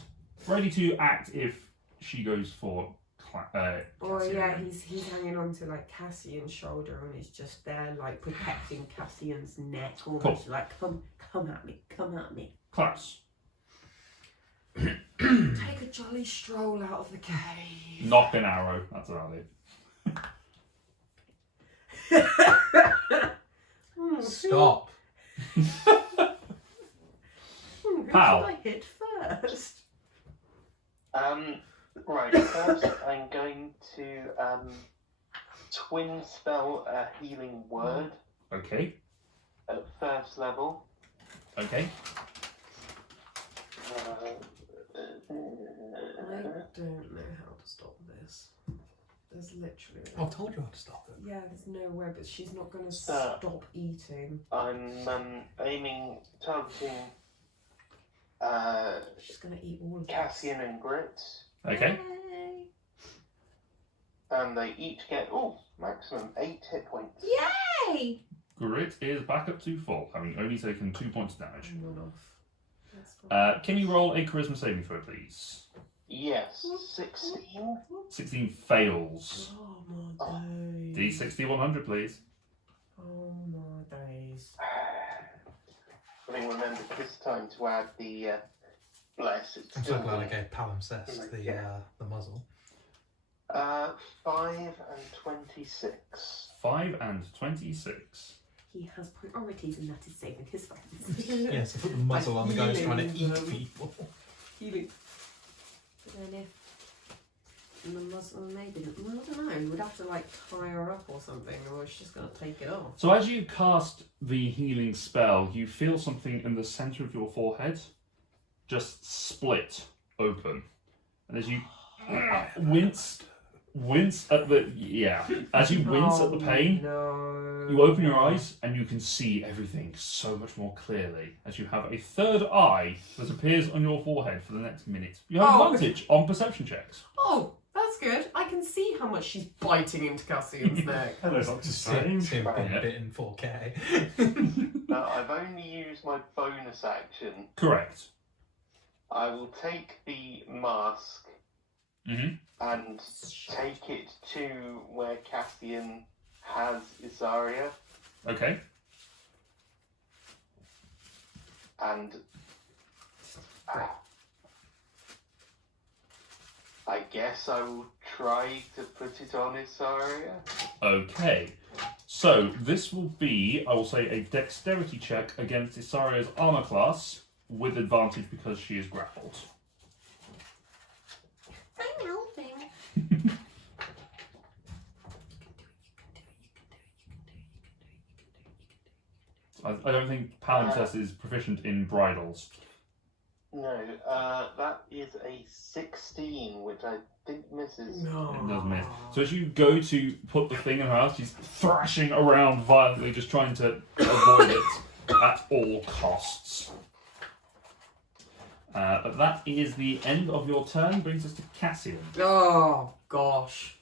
ready to act if she goes for. Oh yeah, he's hanging on to like Cassian's shoulder and he's just there like protecting Cassian's neck, almost like come at me. Klaus. Take a jolly stroll out of the cave. Knock an arrow. That's about it. Stop. Who Pal. should I hit first? Right, first I'm going to twin spell a healing word Okay. at first level. Okay. I don't know how to stop this. There's literally I've told you how to stop it. yeah, there's no way, but she's not going to Sir. stop eating. I'm targeting She's going to eat all of Cassian and Grit, Okay. Yay! and they each get maximum 8 hit points. Yay! Grit is back up to full, having only taken 2 points of damage. One off. That's fine. Can you roll a charisma saving throw, please? Yes, 16. 16 fails. Oh my days. D60 100, please. Oh my days. Having remembered this time to add the bless. It's I'm still so glad I gave palimpsest the muzzle. 5 and 26. 5 and 26. He has priorities and that is saving his friends. Yes, I put the muzzle on the guy who's trying to healing eat them. people. Healing. But then if the muzzle maybe I don't know, you would have to like tie her up or something, or she's just gonna take it off. So as you cast the healing spell, you feel something in the centre of your forehead just split open. And as you wince at the as you wince at the pain, No. you open your eyes and you can see everything so much more clearly as you have a third eye that appears on your forehead for the next minute. You have advantage on perception checks. Oh, that's good. I can see how much she's biting into Cassian's neck. Hello, Doctor Strange. Him being Yeah. bit in 4K. Now, I've only used my bonus action. Correct. I will take the mask Mm-hmm. and take it to where Cassian has Isaria, Okay. and I guess I will try to put it on Isaria. Okay. So this will be, I will say, a dexterity check against Isaria's armor class with advantage because she is grappled. I'm helping. I don't think Palimpsest is proficient in bridles. No, that is a 16, which I think misses. No. It does miss. So as you go to put the thing in her mouth, she's thrashing around violently, just trying to avoid it at all costs. But that is the end of your turn. Brings us to Cassian. Oh gosh.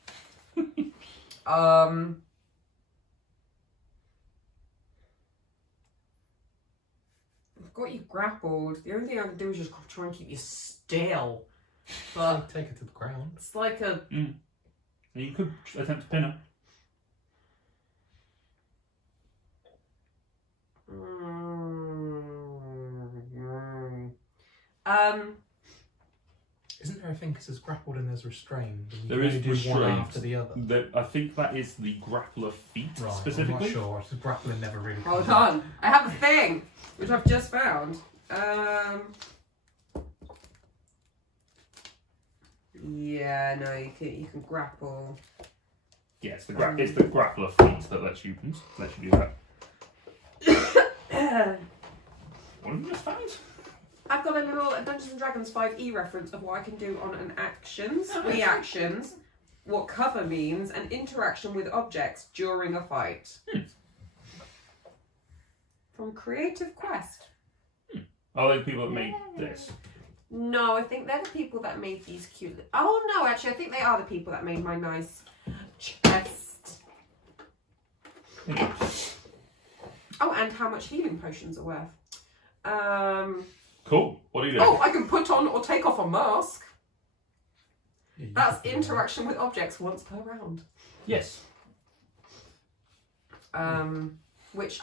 I've got you grappled. The only thing I can do is just try and keep you still. But Take it to the ground. it's like a You could attempt to pin her. Isn't there a thing because it's grappled and there's restrained? And you There can is only do restrained. one after the other. I think that is the grappler feat Right, specifically. I'm not sure. Because grappling never really. Hold comes up. on. I have a thing which I've just found. Yeah, no, you can grapple. Yeah, it's the grappler feat that lets you do that. What have you just found? I've got a little Dungeons and Dragons 5e reference of what I can do on an actions, reactions, what cover means, and interaction with objects during a fight. From Creative Quest. Are they the people that made this? No, I think they're the people that made these cute. Oh no, actually, I think they are the people that made my nice chest. Oh, and how much healing potions are worth. Cool. What are you doing? Oh, I can put on or take off a mask. Yeah, you That's can- interaction with objects once per round. Yes. Which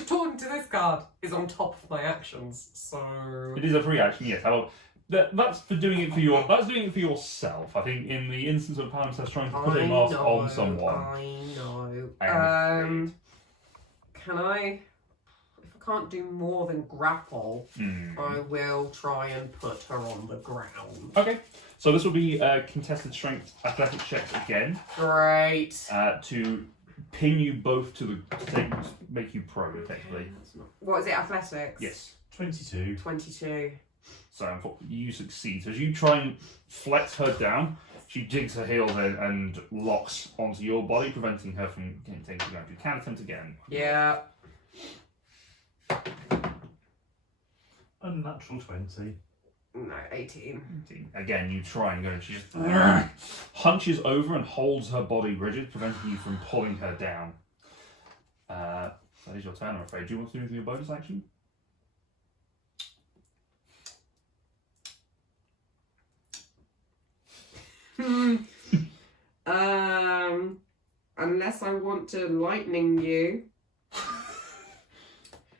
according to this card is on top of my actions. So It is a free action, yes. However, that's for doing it for yourself. I think in the instance of Palimpsest trying to put a mask on someone. I know. I am afraid. Can I? If I can't do more than grapple, I will try and put her on the ground. Okay. So this will be contested strength athletic checks again. Great. To pin you both to make you prone, effectively. What is it? Athletics. Yes. 22. 22. So you succeed. So as you try and flex her down, she jigs her heels in and locks onto your body, preventing her from getting taken down. You can attempt again. Yeah. Unnatural 20. No, 18. Again, you try and go, and she just hunches over and holds her body rigid, preventing you from pulling her down. That is your turn, I'm afraid. Do you want to do anything with your bonus action? Unless I want to lightning you.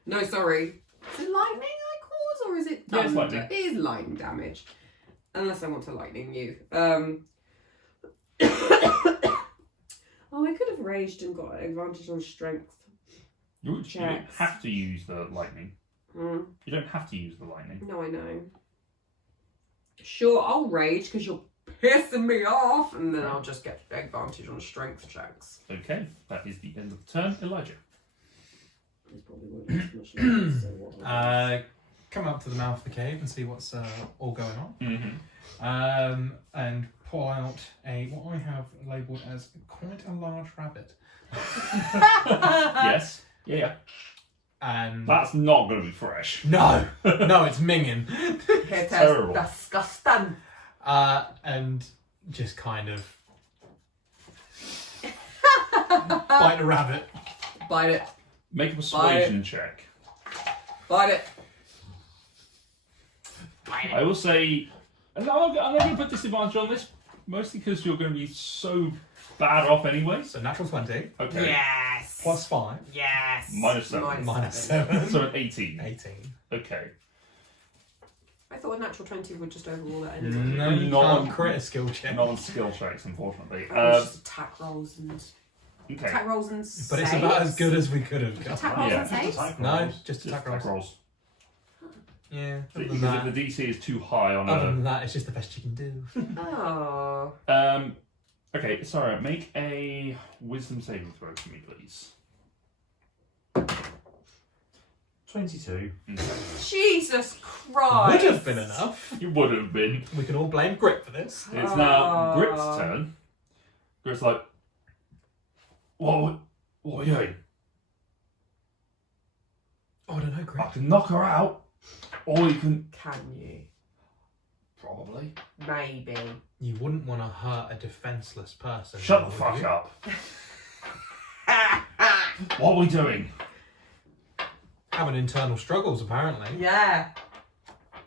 No, sorry. Is it lightning I cause or is it Yeah, it's thunder? lightning. It is lightning damage. Unless I want to lightning you. Oh, I could have raged and got an advantage on strength. You don't Checks. have to use the lightning. Mm, You don't have to use the lightning. no, I know. Sure, I'll rage because you're pissing me off, and then I'll just get advantage on strength checks. Okay, that is the end of the turn. Elijah. This probably won't last much longer, so what I'll do- Come up to the mouth of the cave and see what's all going on. Mm-hmm. And pull out what I have labelled as quite a large rabbit. Yes. Yeah. And That's not going to be fresh. no, it's minging. It Terrible. is disgusting. And just kind of bite the rabbit. Bite it. Make a persuasion check. Bite it. I will say, I'm not going to put disadvantage on this, mostly because you're going to be so bad off anyway. So natural 20 Okay. Yes. plus 5 Yes. Minus 7. minus 7. So an 18. 18. Okay. I thought a natural 20 would just overrule that anyway. No, you Not can't crit a skill check. Not on skill checks, unfortunately. Just attack rolls and Okay. attack rolls and But it's about as good as we could have got. Attack rolls Yeah. and saves. Attack No, rolls. just Just attack attack rolls. rolls. Yeah. Other than Because that, if the DC is too high on other a... than that, it's just the best you can do. Oh. Okay, sorry, make a wisdom saving throw for me, please. 22. Okay. Jesus Christ. Would have been enough. You would have been. We can all blame Grit for this. It's now Grit's turn. Grit's like, what are you doing? Oh, I don't know, I Grit. can knock her out, or you can... Can you? Probably. Maybe. You wouldn't want to hurt a defenceless person. Shut the would fuck you? up. What are we doing? Having internal struggles, apparently. Yeah.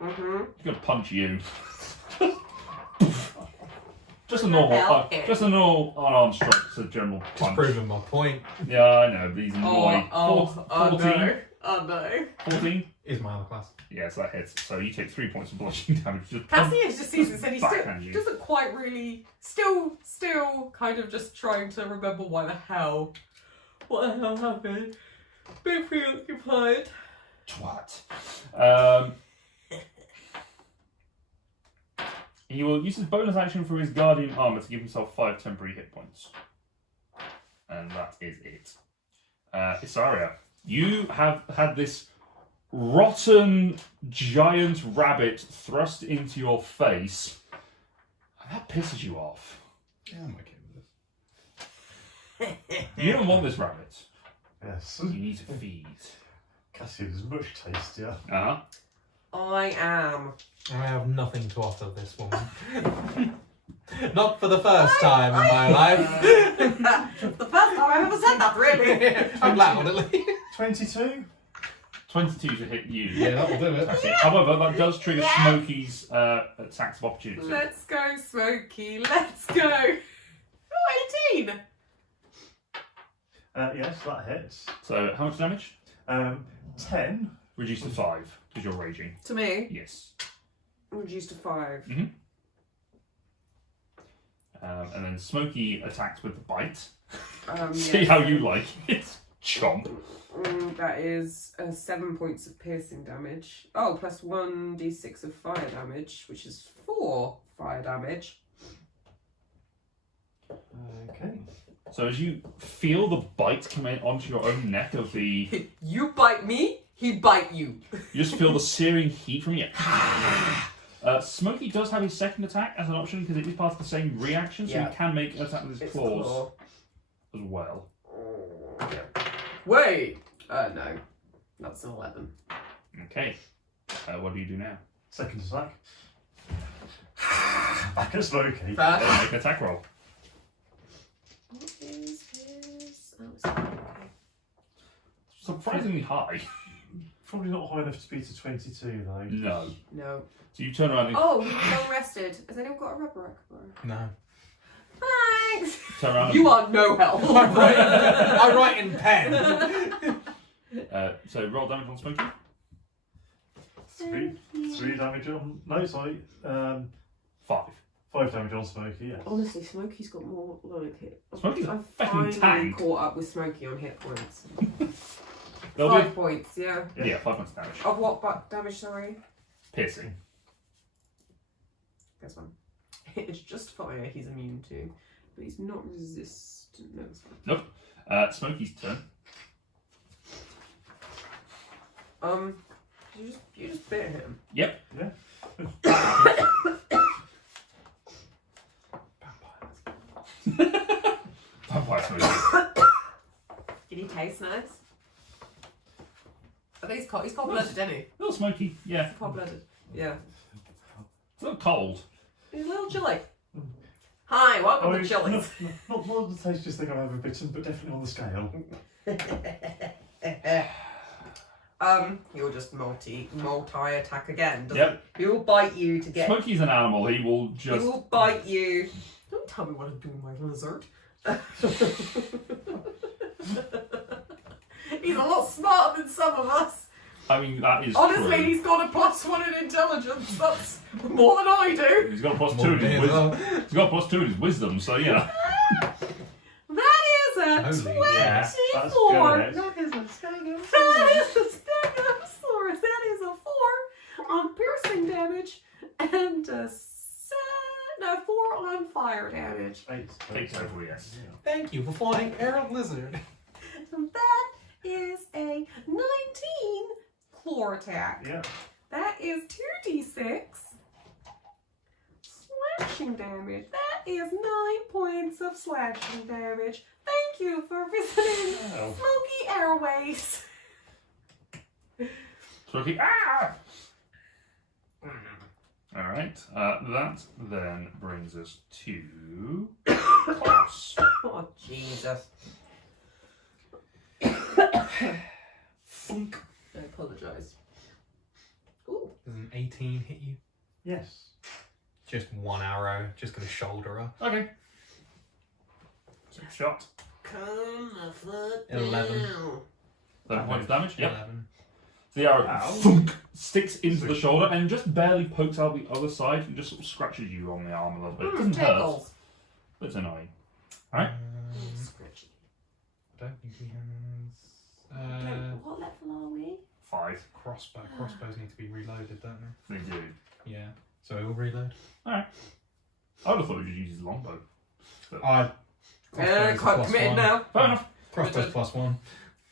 Mhm. He's gonna punch you. Just a normal, Help him. just a normal unarmed strike. It's a general Just punch. proving my point. Yeah, I know, but he's annoyed. 14? no. Oh no. 14? Is my other class. Yes, that hits. So you take 3 points of bludgeoning damage. Just Cassius just sees this and he Backhand still you. doesn't quite really, still kind of just trying to remember what the hell happened. Being preoccupied. twat. He will use his bonus action for his guardian armor to give himself 5 temporary hit points. And that is it. Isaria, you have had this rotten giant rabbit thrust into your face. And that pisses you off. Yeah, I'm okay with this. You don't want this rabbit. Yes. You need to feed. Cassian is much tastier. Uh-huh. I am. I have nothing to offer this woman. Not for the first time in my life. The first time I've ever said that, really. I'm loud at least. 22? 22 to hit you. Yeah, that'll do it. That's it. However, that does trigger Smokey's attacks of opportunity. Let's go, Smokey. Let's go. Oh, 18. Yes, that hits. So, how much damage? 10. Reduced to 5, because you're raging. To me, Yes. reduced to 5. And then Smokey attacks with the bite. See yes. how you like it. Chomp. That is 7 points of piercing damage. Oh, plus 1d6 of fire damage, which is 4 fire damage. Okay. So as you feel the bite come in onto your own neck of the... You bite me, he bite you. You just feel the searing heat from you. Smokey does have his second attack as an option because it is part of the same reaction, so Yeah. he can make an attack with his It's a claws claw. as well. Wait! No. That's an 11. Okay. What do you do now? Second attack. Back at Smokey. First. Make an attack roll. What is his... Oh, it's okay. Surprisingly high. Probably not high enough to beat a 22 though. No. No. So you turn around and Oh, you've long rested. Has anyone got a rubber record? No. Thanks! turn around. You are no help. I write in pen. So roll damage on Smokey. 3 damage on. No, sorry. 5. 5 damage on Smokey, yes. Honestly, Smokey's got more like hit. Smokey's a I've fucking finally tank. caught up with Smokey on hit points. There'll 5 points, yeah. be 5 points damage. Of what damage, sorry? Piercing. This one. It's just fire he's immune to, but he's not resistant. No, it's fine. Nope. Smokey's turn. You just bit him. Yep. Yeah. Vampire Smokey. Did he taste nice? I think he's cold blooded, isn't he? Little Smokey. Yeah. Cold blooded. Yeah. It's a little cold. He's a little chilly. Hi, welcome to No, Chili's. not the tastiest thing I've ever bitten, but definitely on the scale. He'll just multi attack again. doesn't Yep. he? He'll bite you to get. Smokey's an animal. He will He just. will bite you. Don't tell me what I'm doing, my lizard. He's a lot smarter than some of us. I mean, that is Honestly, true. he's got a +1 in intelligence. That's more than I do. He's got a +2 in his wisdom. He's got a +2 in his wisdom, so yeah. That is a Holy, yeah, that's 24. good. That is a Stegosaurus. That is a 4 on piercing damage and 4 on fire damage. 8. Takes over, yes. Thank you for flying Arrow Lizard. And that is a 19 claw attack. Yeah. That is 2d6 slashing damage. That is 9 points of slashing damage. Thank you for visiting Oh. Smoky Airways. Smokey, ah! Alright, that then brings us to Klaus. Oh, Jesus. Funk. I apologise. Ooh. Does an 18 hit you? Yes. Just one arrow. Just gonna shoulder her. Okay. Shot. Come the fuck 11. down. 7 points of damage. Yep. 11. The arrow Ow. thunk, sticks into the shoulder and just barely pokes out the other side and just sort of scratches you on the arm a little bit. It doesn't hurt, Tickles. but it's annoying. Alright. Scratchy. I don't think he has. What level are we? 5. Crossbows need to be reloaded, don't they? They do. Yeah. So he'll reload. Alright. I would have thought you'd use his longbow. I Quite committed now. Fair enough. Crossbow's +1.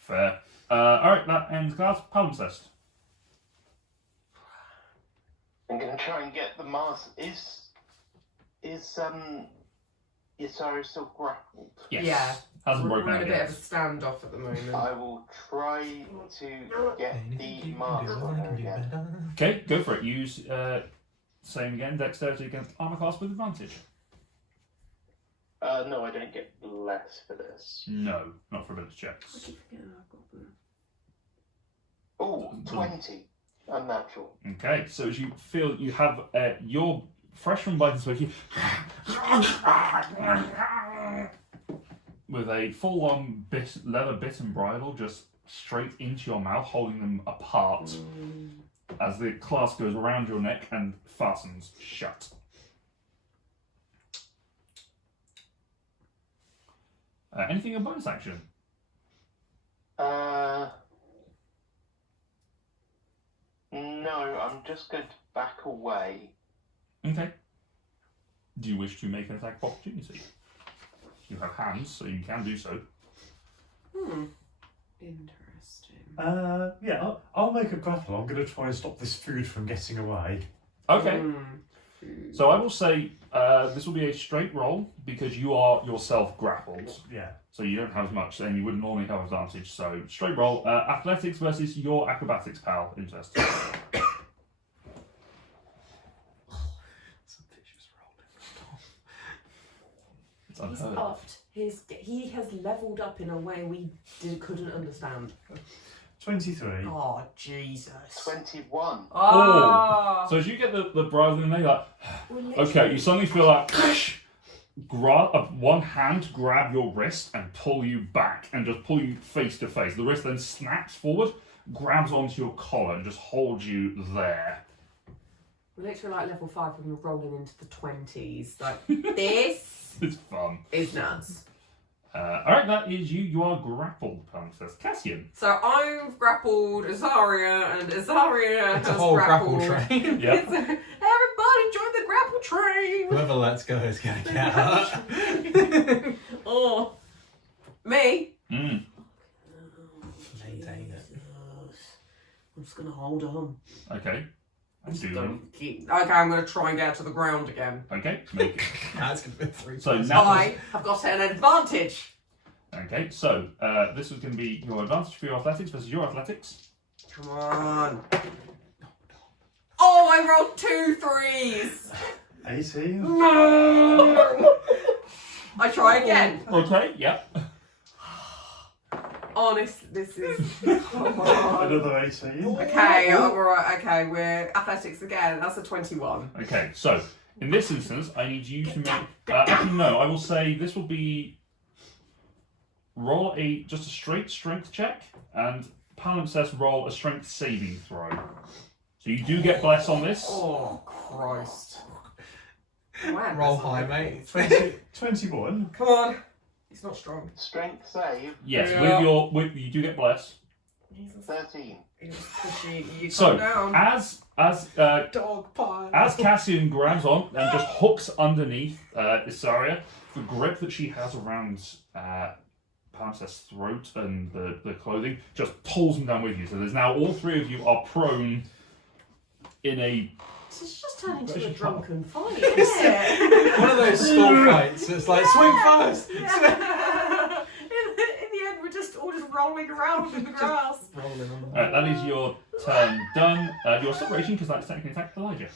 Fair. Alright, that ends Klaus. Palimpsest. I'm gonna try and get the mask. Is Isari still grappled? Yes. Yeah. Hasn't We're broken in out a bit yet. of a standoff at the moment. I will try to get the mask on her again. Okay, go for it. Use, same again, dexterity against armor class with advantage. No, I don't get less for this. No, not for ability checks. Oh, 20. Unnatural. Okay, so as you feel you have your fresh from biting smoke, you with a full-on leather bit and bridle just straight into your mouth, holding them apart as the clasp goes around your neck and fastens shut. Anything in bonus action? No, I'm just going to back away. Okay. Do you wish to make an attack of opportunity? You have hands, so you can do so. Interesting. Yeah, I'll make a grapple. I'm going to try and stop this food from getting away. Okay. So I will say this will be a straight roll because you are yourself grappled. Yeah. So you don't have as much, and you wouldn't normally have advantage. So straight roll. Athletics versus your acrobatics, pal. Interesting. Some vicious roll. It's He's unheard of. upped. He has leveled up in a way we couldn't understand. 23. Oh, Jesus. 21. Oh. So as you get the bridle in there, you're like, Well, okay, you suddenly feel like one hand grab your wrist and pull you back and just pull you face to face. The wrist then snaps forward, grabs onto your collar and just holds you there. We're literally like level 5 when we're rolling into the 20s. Like, this It's fun. is nuts. Alright, that is you. You are grappled, Princess Cassian. So I've grappled Azaria, and Azaria It's has a whole grappled. grapple train. Yep. Everybody join the grapple train! Whoever lets go is going to get hurt. Oh. Me? Mm. Maintain it. I'm just going to hold on. Okay. And do them. Okay, I'm going to try and get to the ground again. Okay, make it. That's going to be 3. So now- I have got an advantage. Okay, so this is going to be your advantage for your athletics versus your athletics. Come on. Oh, I rolled 2 3s. 18. No. I try again. Okay, yep. Honest, this is. Come on. Another 18. Okay, alright, okay, we're athletics again. That's a 21. Okay, so in this instance, I need you to make. Actually, no, I will say this will be. Roll just a straight strength check, and Palimpsest roll a strength saving throw. So you do get bless on this. Oh, Christ. Wow, Roll that's high, not mate. 21. Come on. He's not strong. Strength save, Yes, Yeah. you do get bless. Jesus. 13. He was pushing you So down. as Dog pile. As Cassian grabs on and just hooks underneath Isaria, the grip that she has around Palimpsest's throat and the clothing just pulls him down with you. So there's now all three of you are prone in a. This is just turned into a Vicious drunken fight, isn't it? One of those school fights. It's like, swing first. Yeah. In the end, we're just all just rolling around in the grass. Rolling on the That is your turn done. You're still raging because that's technically attack Elijah.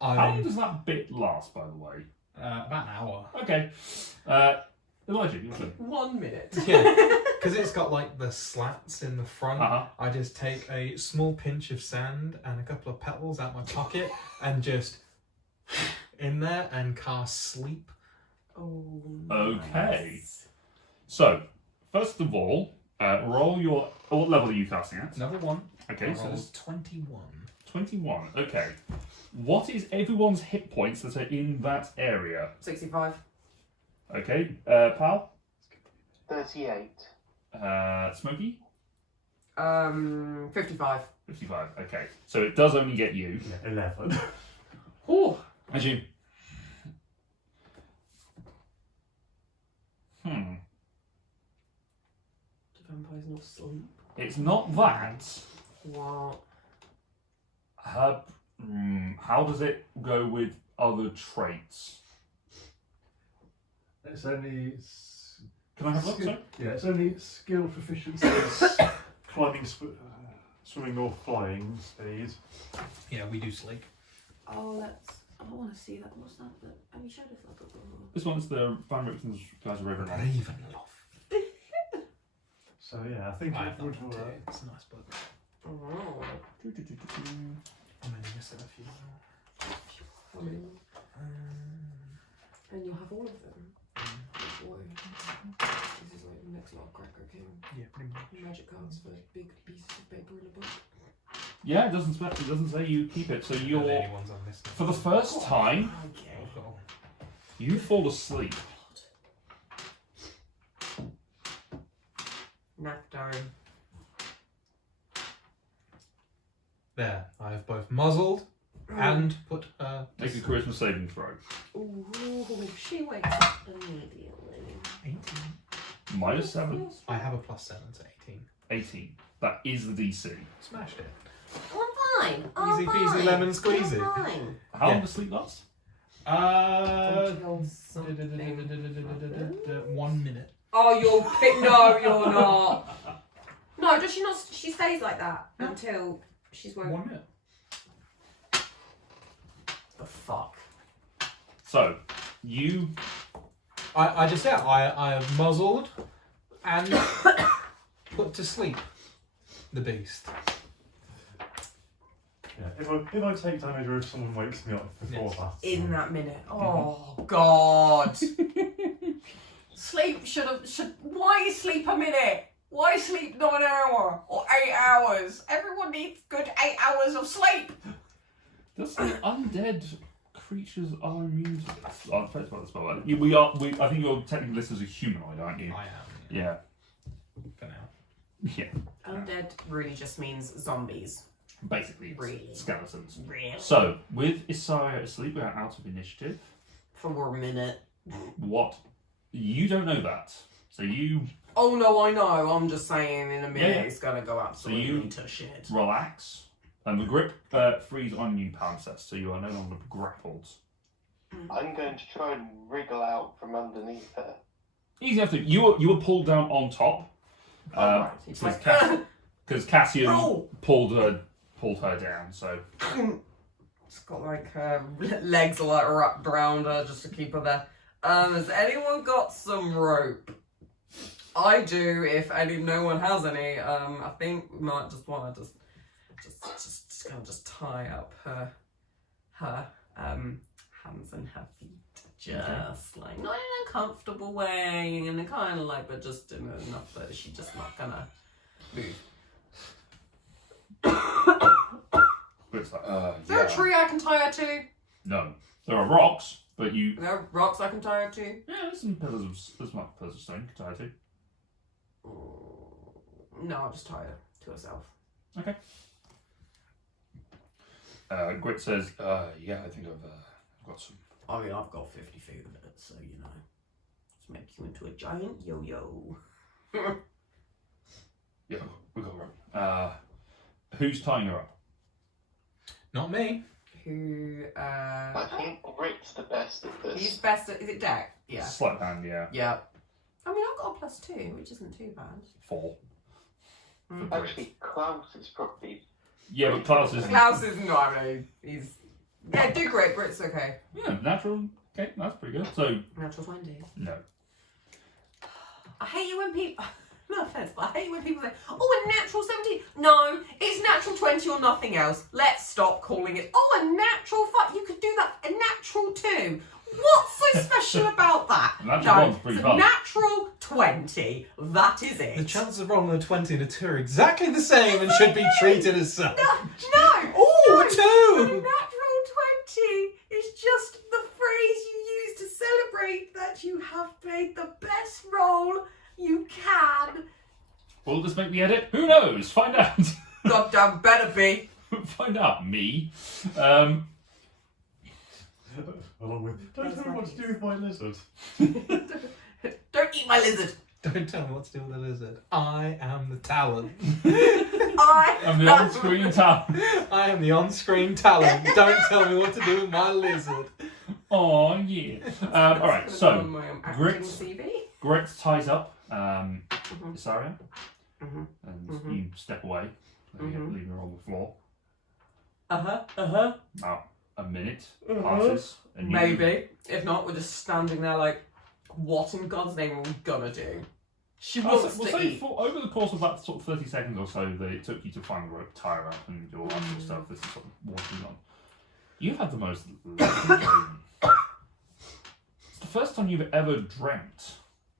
How long does that bit last, by the way? About an hour. Okay. Elijah, your turn. 1 minute. Yeah, because it's got like the slats in the front. Uh-huh. I just take a small pinch of sand and a couple of petals out my pocket and just in there and cast sleep. Oh. Okay. Nice. So, first of all, roll your. What level are you casting at? Another one. Okay, so Rolled there's 21. 21. Okay. What is everyone's hit points that are in that area? 65. Okay, Pal? 38. Smokey? 55. 55. Okay, so it does only get you. Yeah, 11. Oh, as you. The vampire's not asleep. It's not that. What? How does it go with other traits? It's only. Can I have a look, sorry? Yeah, it's only skill proficiencies, climbing, swimming, or flying speed. Yeah, we do sleep. Oh, I want to see that. What's that? Have you showed us that before? This one's the Van Richten's Guys of Ravenloft. Ravenloft. So yeah, I think I it have that would one too. work. It's a nice book. Oh. I'm only missing a few. How many? And you'll have all of them. Boy. This is like the next lot of Cracker King. Yeah, pretty much. Magic cards for big pieces of paper in a book. Yeah, it doesn't say you keep it. So The you're only ones I'm missing. for the first time Okay. Oh, you fall asleep. Nap time. there, I have both muzzled and put her to Make a sleep. charisma saving throw. Ooh, she wakes up immediately. -7. I have a +7 to 18. 18. That is the DC. Smashed it. I'm fine. Easy peasy lemon squeezy. I'm fine. How Yeah. long does sleep last? Until something 1 minute. Oh, no, you're not. No, does she not? She stays like that until she's woken. 1 minute. The fuck. So, you I just I have muzzled and put to sleep the beast. Yeah, if I take damage or if someone wakes me up before Yes. that. In that minute. Oh God. Sleep should. Why sleep a minute? Why sleep not an hour or 8 hours? Everyone needs good 8 hours of sleep. does say undead creatures are immune to this. Oh, I'm about this, but I think you're technically listed as a humanoid, aren't you? I am. Yeah. For now. Yeah. Undead really just means zombies. Basically, it's Really? skeletons. Really? So, with Isaiah asleep, we are out of initiative. For a minute. What? You don't know that. So you Oh no, I know. I'm just saying in a minute Yeah. it's gonna go absolutely you- to shit. relax, and the grip frees on you, palimpsest, so you are no longer grappled. I'm going to try and wriggle out from underneath her. Easy enough to. You were pulled down on top. Right. It's Because like, Cassian Oh! pulled her down. So it's got like legs like wrapped around her just to keep her there. Has anyone got some rope? I do. If no one has any, I think we might just want to just kind of just tie up her hands and her feet, just like not in a comfortable way, and kind of like, but just enough that she's just not gonna move. it's like, Is there a tree I can tie her to? no, there are rocks, but you. Are there rocks I can tie her to? Yeah, there's some pillars of stone you can tie to. No, I'll just tie her to herself. Okay. Grit says, yeah, I think I've got some. I mean, I've got 50 feet of it, so you know. Let's make you into a giant yo-yo. Yeah, we got rope. Who's tying her up? Not me. Who, I think Rick's the best at this. he's best at, is it deck? Yeah. Sleight of hand, yeah. Yeah. I mean, I've got a +2, which isn't too bad. 4. Mm. For Grit. Actually, Klaus is probably. Yeah, but Klaus is. Klaus is not, I mean, he's... Yeah, do great, but it's okay. Yeah, natural. Okay, that's pretty good. So, Natural 20. no. I hate you when people... No offence, but I hate when people say, oh, a natural 17. No, it's natural 20 or nothing else. Let's stop calling it, oh, a natural 5. You could do that, a natural 2. What's so special about that? A natural one's pretty it's fun. natural 20. That is it. The chances of rolling a 20 and a 2 are exactly the same and should be treated as such. No! Ooh, A a 2! natural 20 is just the phrase you use to celebrate that you have made the best roll you can. Will this make the edit? Who knows? Find out. Goddamn better be. Find out, me. Along with, don't tell me what to do with my lizard. Don't eat my lizard. Don't tell me what to do with the lizard. I am the talent. I'm the on-screen talent. I am the on-screen talent. Don't tell me what to do with my lizard. Oh yeah. All right. So Grit CV. Grit ties up Isaria, and you step away, leaving her on the floor. About a minute passes, and you, Maybe. If not, we're just standing there like, what in God's name are we gonna do? She wants we'll to say eat. over the course of that sort of 30 seconds or so that it took you to find the rope, tie her up, and all that sort of stuff. This is sort of walking on. You've had the most lovely dream. It's the first time you've ever dreamt,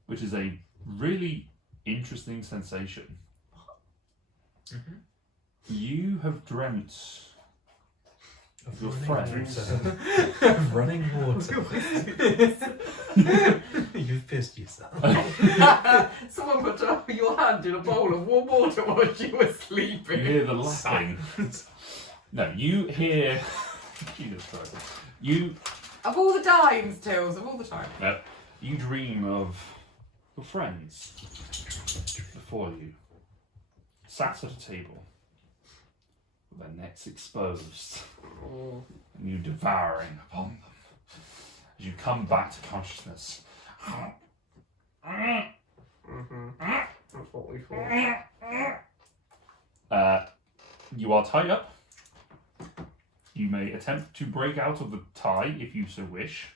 which is a really interesting sensation. You have dreamt of your friends. Of running water. You've pissed yourself. Someone put your hand in a bowl of warm water while she was sleeping. You hear the laughing. No, you hear. Jesus Christ. You. Of all the times, Tills, of all the time. No, you dream of your friends before you, sat at a table, with their necks exposed, and you devouring upon them. As you come back to consciousness. That's what we thought. You are tied up. You may attempt to break out of the tie if you so wish.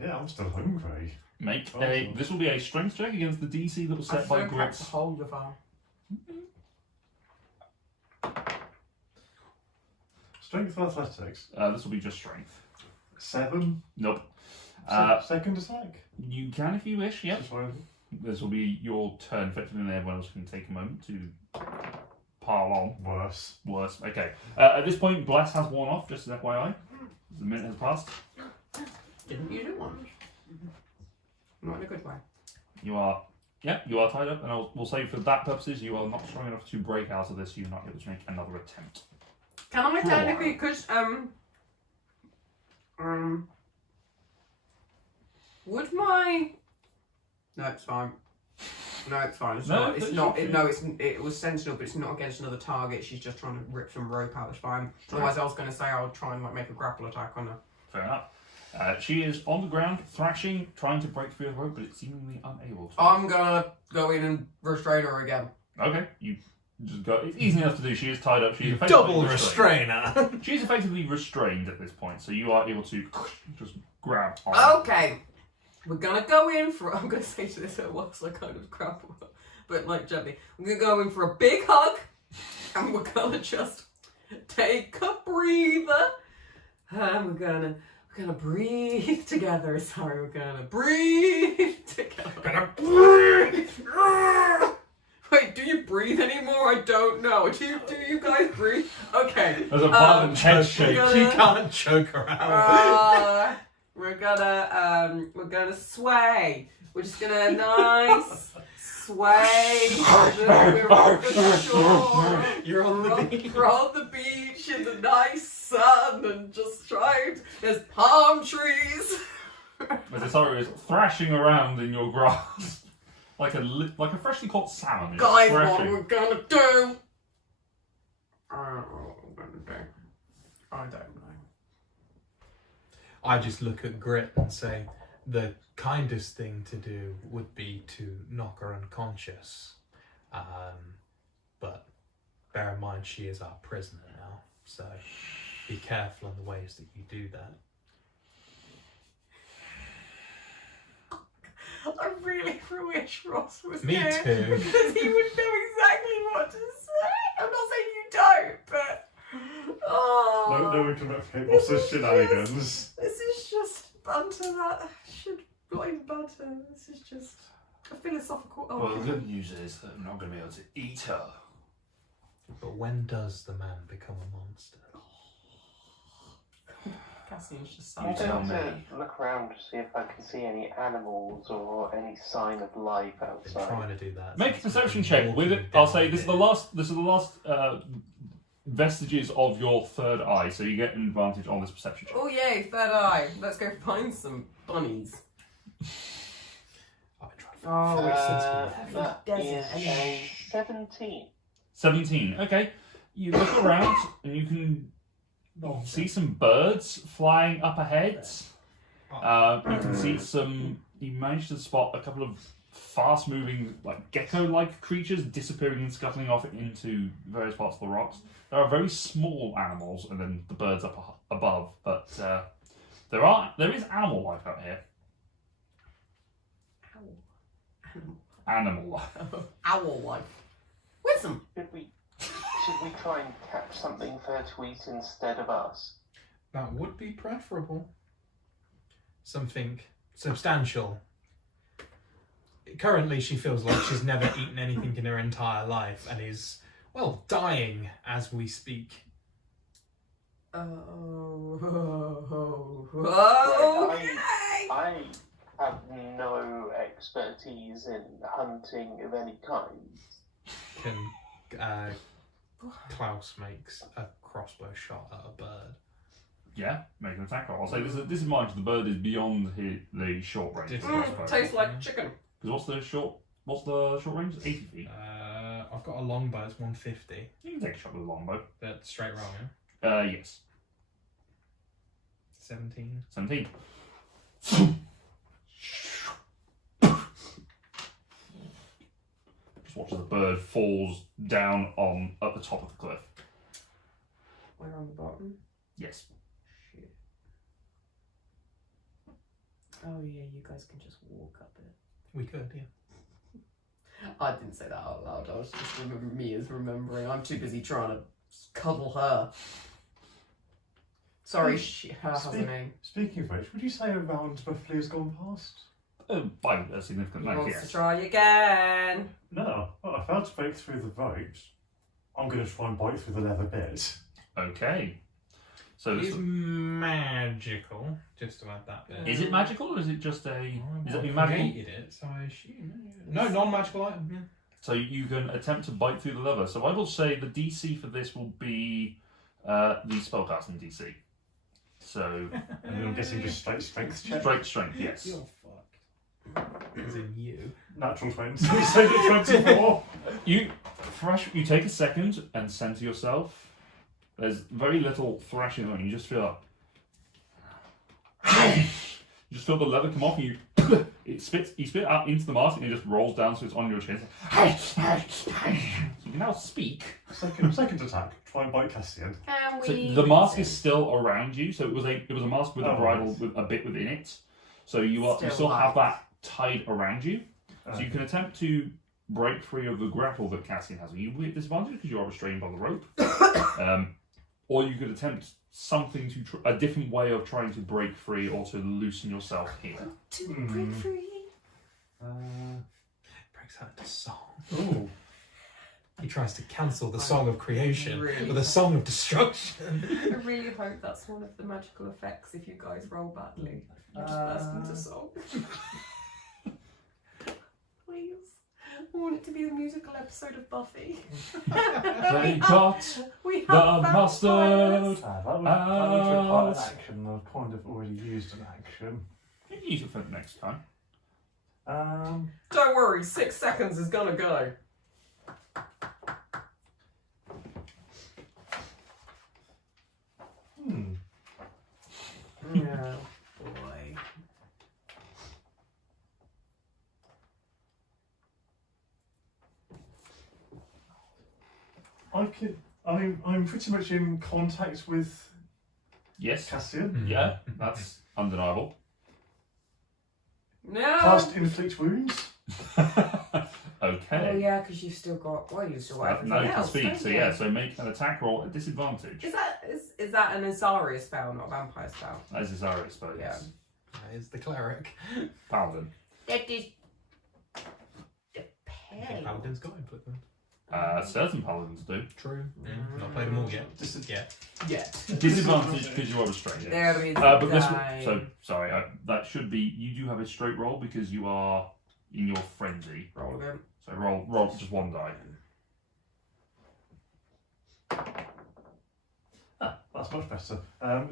Yeah, I'm still hungry. Make Oh, a. sure. This will be a strength check against the DC that was set by Grit's. hold of her. Strength or athletics? This will be just strength. 7. Nope. Second attack. You can if you wish. Yep. Just fine. This will be your turn, effectively, and everyone else can take a moment to pile on. Worse. Worse. Okay. At this point, Bless has worn off, just as FYI. The minute has passed. Didn't you do one? Not in a good way. You are, you are tied up, and we'll say for that purposes, you are not strong enough to break out of this. You're not able to make another attempt. Can I For a technically, because, would my... No, it's fine. No, it's fine. It's No, not. It's that's not. okay. It was sentinel, but it's not against another target. She's just trying to rip some rope out. It's fine. Right. Otherwise, I was going to say I would try and like make a grapple attack on her. Fair enough. She is on the ground, thrashing, trying to break through the rope, but it's seemingly unable to. I'm gonna go in and restrain her again. Okay, you just go. It's easy enough to do. She is tied up. She is effectively Double restrained. restrainer. She's effectively restrained at this point, so you are able to just grab on. Okay, we're gonna go in for. I'm gonna say to this whilst I kind of grapple her, but like gently. We're gonna go in for a big hug, and we're gonna just take a breather, and we're gonna breathe together. Sorry, we're gonna breathe together. Wait, do you breathe anymore? I don't know. Do you guys breathe? Okay. There's a violent head shake. She can't choke her out. We're gonna sway. We're just gonna nice sway. We're on the shore. You're on the beach. We're on the beach in the nice sun and just trying. There's palm trees. As Isaria is thrashing around in your grass, like a freshly caught salmon. It's Guys, what thrashing. we're gonna do? I don't know what we're gonna do. I don't know. I just look at Grit and say, the kindest thing to do would be to knock her unconscious. But bear in mind, she is our prisoner now, so be careful in the ways that you do that. I really wish Ross was Me here too. because he would know exactly what to say. I'm not saying you don't, but No one can replicate Ross's shenanigans. This is just banter that should not even banter. This is just a philosophical. Well, the good news is that I'm not going to be able to eat her. But when does the man become a monster? Cassian's just You tell me. Look around to see if I can see any animals or any sign of life Been outside. trying to do that. Make a since perception we've check been with it. walking I'll down say this is the here. last vestiges of your third eye, so you get an advantage on this perception check. Oh yay, third eye. Let's go find some bunnies. I've been trying to Oh, That desert is a 17. 17. Okay. You look around and you can see some birds flying up ahead. You can see some. You managed to spot a couple of fast-moving, like gecko-like creatures disappearing and scuttling off into various parts of the rocks. There are very small animals, and then the birds up above. But there is animal life out here. Animal life. Owl life. Wisdom. Should we try and catch something for her to eat instead of us? That would be preferable. Something substantial. Currently, she feels like she's never eaten anything in her entire life and is, well, dying as we speak. I have no expertise in hunting of any kind. Can Klaus makes a crossbow shot at a bird. Yeah, make an attack roll. I'll say this is mind you, the bird is beyond the short range. of the crossbow. Tastes like chicken. Because what's the short range? 80 feet. I've got a longbow, it's 150. You can take a shot with a longbow. That's straight roll, yeah? Yes. 17. 17. Just watch as the bird falls down at the top of the cliff. We're on the bottom. Yes. Shit. Oh yeah, you guys can just walk up it. We could, yeah. I didn't say that out loud. I was just remembering. I'm too busy trying to cuddle her. Sorry, her has a name. Speaking of which, would you say a round roughly has gone past? By a significant He amount, wants to yes. try again. No. Well, I failed to break through the ropes. I'm going to try and bite through the leather bit. Okay. So It is magical, just to add that bit. is it magical or is it just a? Is it I magical? created it, so I assume. No, non-magical item, yeah. So you can attempt to bite through the leather. So I will say the DC for this will be the spellcasting DC. So And I'm guessing just straight strength check. straight strength, yes. You're fucked. As in you. Natural 20. So we say the 24. You take a second and center yourself. There's very little thrashing on. You just feel you just feel the leather come off and you spit out into the mask and it just rolls down so it's on your chin. You can now speak. Second attack. Try and bite Cassian. Can So we? the mask is still around you, so it was a mask with a Oh, bridle right. with a bit within it. So you Still still have alive. that tied around you. So you can attempt to break free of the grapple that Cassian has. You will be at disadvantage because you are restrained by the rope. Or you could attempt something a different way of trying to break free or to loosen yourself here. To break free. Breaks out into song. Ooh. He tries to cancel the song of creation Really? with a song of destruction. I really hope that's one of the magical effects if you guys roll badly. You just burst into song. Please. I want it to be the musical episode of Buffy. They got We have the mustard. That would require an action. I've kind of already used an action. You can use it for the next time. Don't worry, 6 seconds is gonna go. Yeah, boy. I'm pretty much in contact with Yes. Cassian. Yeah, that's undeniable. No! Cast inflict wounds. Okay. Oh yeah, because you've still got. Well, you've still got everything Now you can else, speak, don't so you? yeah, so make an attack roll at disadvantage. Is that an Azaria spell, not a vampire spell? That is Zarya spell, yes. That is the cleric. Paladin. That is. I think Paladin's got input then. Certain paladins do. True. Not played them all yet. Yeah. Yeah. Disadvantage because you are restrained. There is. But this die. so sorry, that should be you do have a straight roll because you are in your frenzy. Roll again. So roll just one die. That's much better.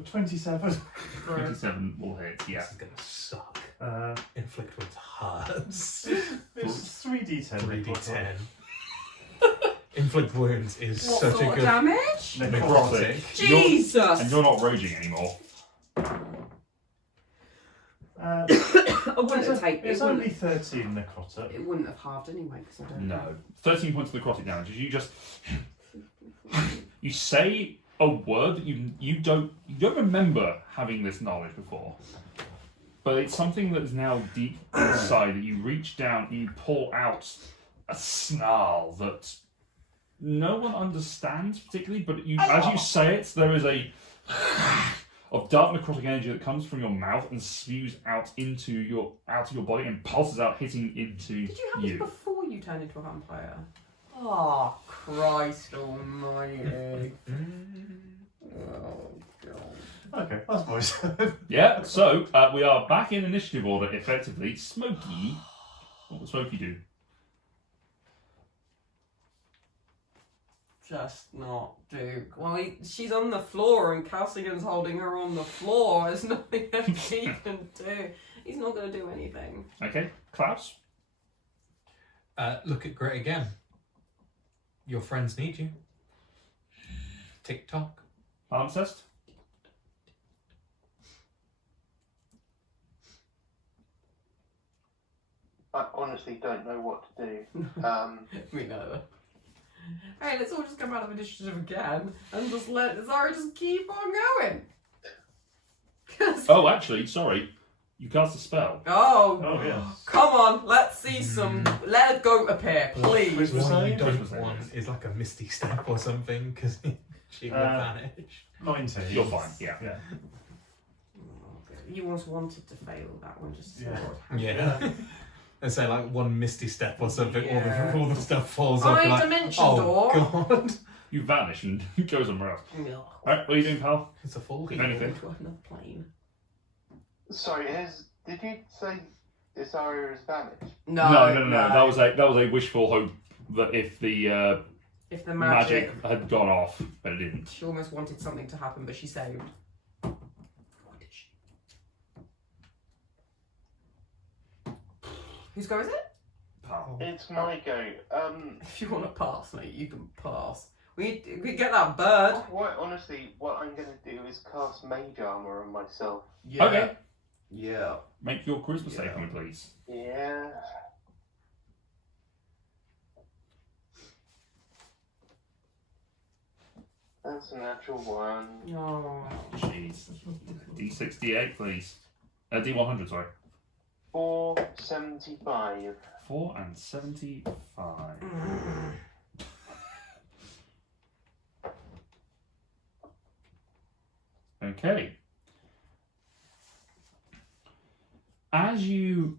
27. 27 will hit, yeah. This is gonna suck. Uh, Inflict wounds hurts. it's 3d10. 3d10. Inflict wounds is What such sort a of good damage? necrotic. Jesus! And you're not raging anymore. I wouldn't have taken It's only 13 necrotic. It wouldn't have halved anyway because I don't know. No. 13 points of necrotic damage. You just... you say a word that you don't remember having this knowledge before. But it's something that is now deep inside that you reach down and you pull out a snarl that no one understands particularly, but as you say it, there is a of dark necrotic energy that comes from your mouth and spews out into your body and pulses out, hitting into Did you have this before you turned into a vampire? Oh, Christ almighty. Oh, God. Okay, that's my turn. Yeah, so we are back in initiative order, effectively. Smokey, what would Smokey do? Just not Duke. Well, she's on the floor and Calcigan's holding her on the floor. There's nothing else he can do. He's not going to do anything. Okay, Klaus? Look at Grit again. Your friends need you. TikTok. Palimpsest? I honestly don't know what to do. We know. Hey, let's all just come out of initiative again and just let Zara just keep on going. Oh, actually, sorry. You cast a spell. Oh, yes. Come on, let's see some. Let a goat appear, please. What you Christmas don't Day. want is like a misty step or something, because she will vanish. 19. You're fine, yeah. Yeah. You once wanted to fail that one, just to see Yeah. what happened. Yeah. And say like one misty step or something, Yeah. all the stuff falls Oh, off. You're like, dimension oh door. God. You vanish and go somewhere else. No. Alright, what are you doing, pal? It's a full If heal. anything. To another plane. Sorry, did you say Isaria has vanished? No, No. That was a wishful hope that if the If the magic had gone off, but it didn't. She almost wanted something to happen, but she saved. What did she? Whose go is it? Pal. It's my go. If you want to pass, mate, you can pass. We get that bird. Quite honestly, what I'm going to do is cast Mage Armor on myself. Yeah. Okay. Yeah. Make your charisma save Yeah. for me, please. Yeah. That's a natural one. Oh. Jeez. D68, please. D100, sorry. 475. 4 and 75. Okay. As you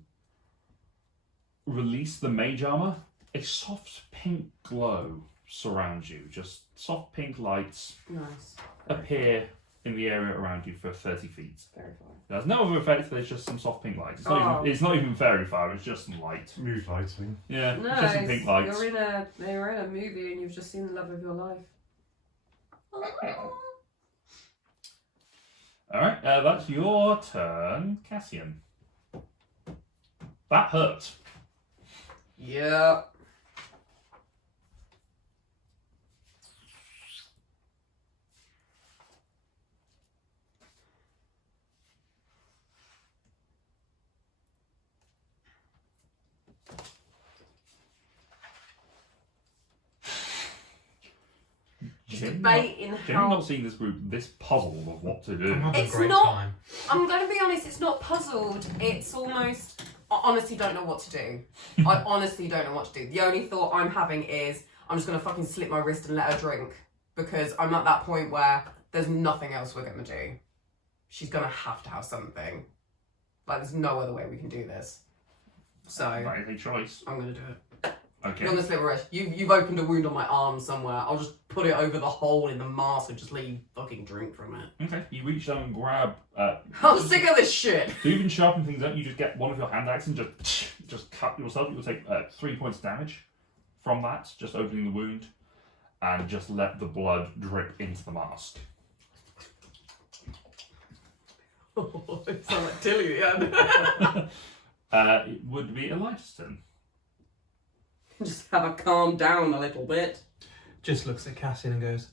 release the mage armor, a soft pink glow surrounds you. Just soft pink lights Nice. appear in the area around you for 30 feet. Very fine. There's no other effect, there's just some soft pink lights. Oh. It's not even fairy fire, it's just some light. Mood lighting. Yeah, No, just some pink lights. you're in a movie and you've just seen the love of your life. Alright, that's your turn, Cassian. That hurt. Yeah. Just debating Genuinely how. not seeing this group this puzzled of what to do. I'm having It's a great not- time. I'm going to be honest, it's not puzzled. It's almost. I honestly don't know what to do. I honestly don't know what to do. The only thought I'm having is I'm just going to fucking slit my wrist and let her drink. Because I'm at that point where there's nothing else we're going to do. She's going to have something. Like, there's no other way we can do this. So, That is a choice. I'm going to do it. Okay. You're going to slit my wrist. You've opened a wound on my arm somewhere. I'll just put it over the hole in the mask and just let you fucking drink from it. Okay. You reach down and grab. I'm sick of this shit. To even sharpen things up, you just get one of your hand axes and just cut yourself. You'll take 3 points damage from that, just opening the wound, and just let the blood drip into the mask. It sounds like Tilly at the end. It would be Elijah's turn. Just have her calm down a little bit. Just looks at Cassian and goes,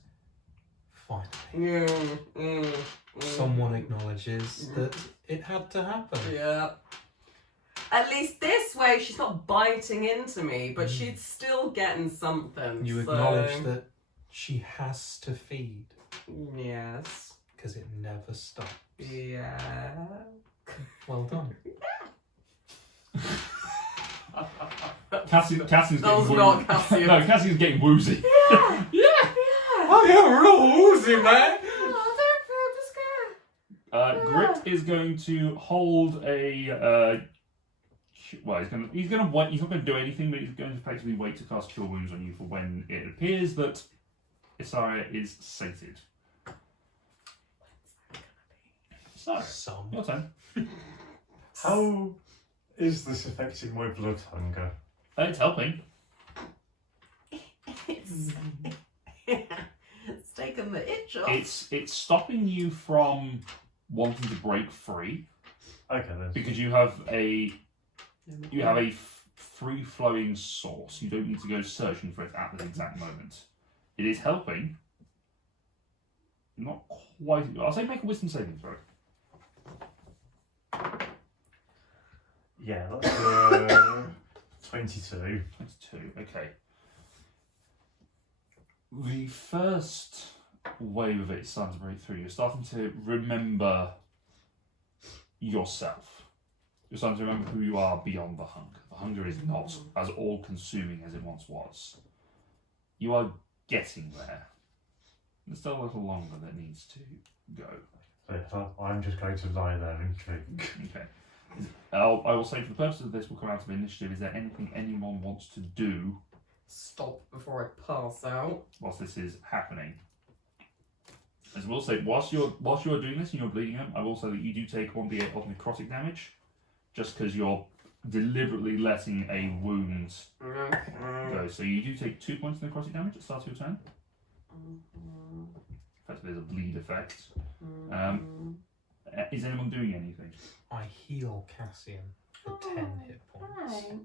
finally. Mm. Someone acknowledges that it had to happen. Yeah. At least this way she's not biting into me, but she's still getting something. You acknowledge that she has to feed. Yes. Because it never stops. Yeah. Well done. Cassian's getting That was woozy. not Cassian. No, Cassian's getting woozy. I get real woozy, man. Grit is going to hold a. Well, he's gonna wait. He's not going to do anything, but he's going to effectively wait to cast Cure Wounds on you for when it appears that Isaria is sated. So, Some. your turn. How is this affecting my blood hunger? It's helping. It's taken the itch off. It's stopping you from wanting to break free Okay then. because you have a free flowing source. You don't need to go searching for it at this exact moment. It is helping. Not quite. I'll say make a wisdom saving throw. Yeah, that's 22. 22. Okay. The first wave of it is starting to break through. You're starting to remember yourself. You're starting to remember who you are beyond the hunger. The hunger is not as all-consuming as it once was. You are getting there. There's still a little longer that needs to go. So I'm just going to lie there and drink. Okay. I will say for the purposes of this, we'll come out of initiative. Is there anything anyone wants to do Stop before I pass out. whilst this is happening? As I will say, whilst you're doing this and you're bleeding out, I will say that you do take 1d8 of necrotic damage, just because you're deliberately letting a wound go. So you do take 2 points of necrotic damage at the start of your turn. Effectively, there's a bleed effect. Is anyone doing anything? I heal Cassian for 10 hit points. Thanks.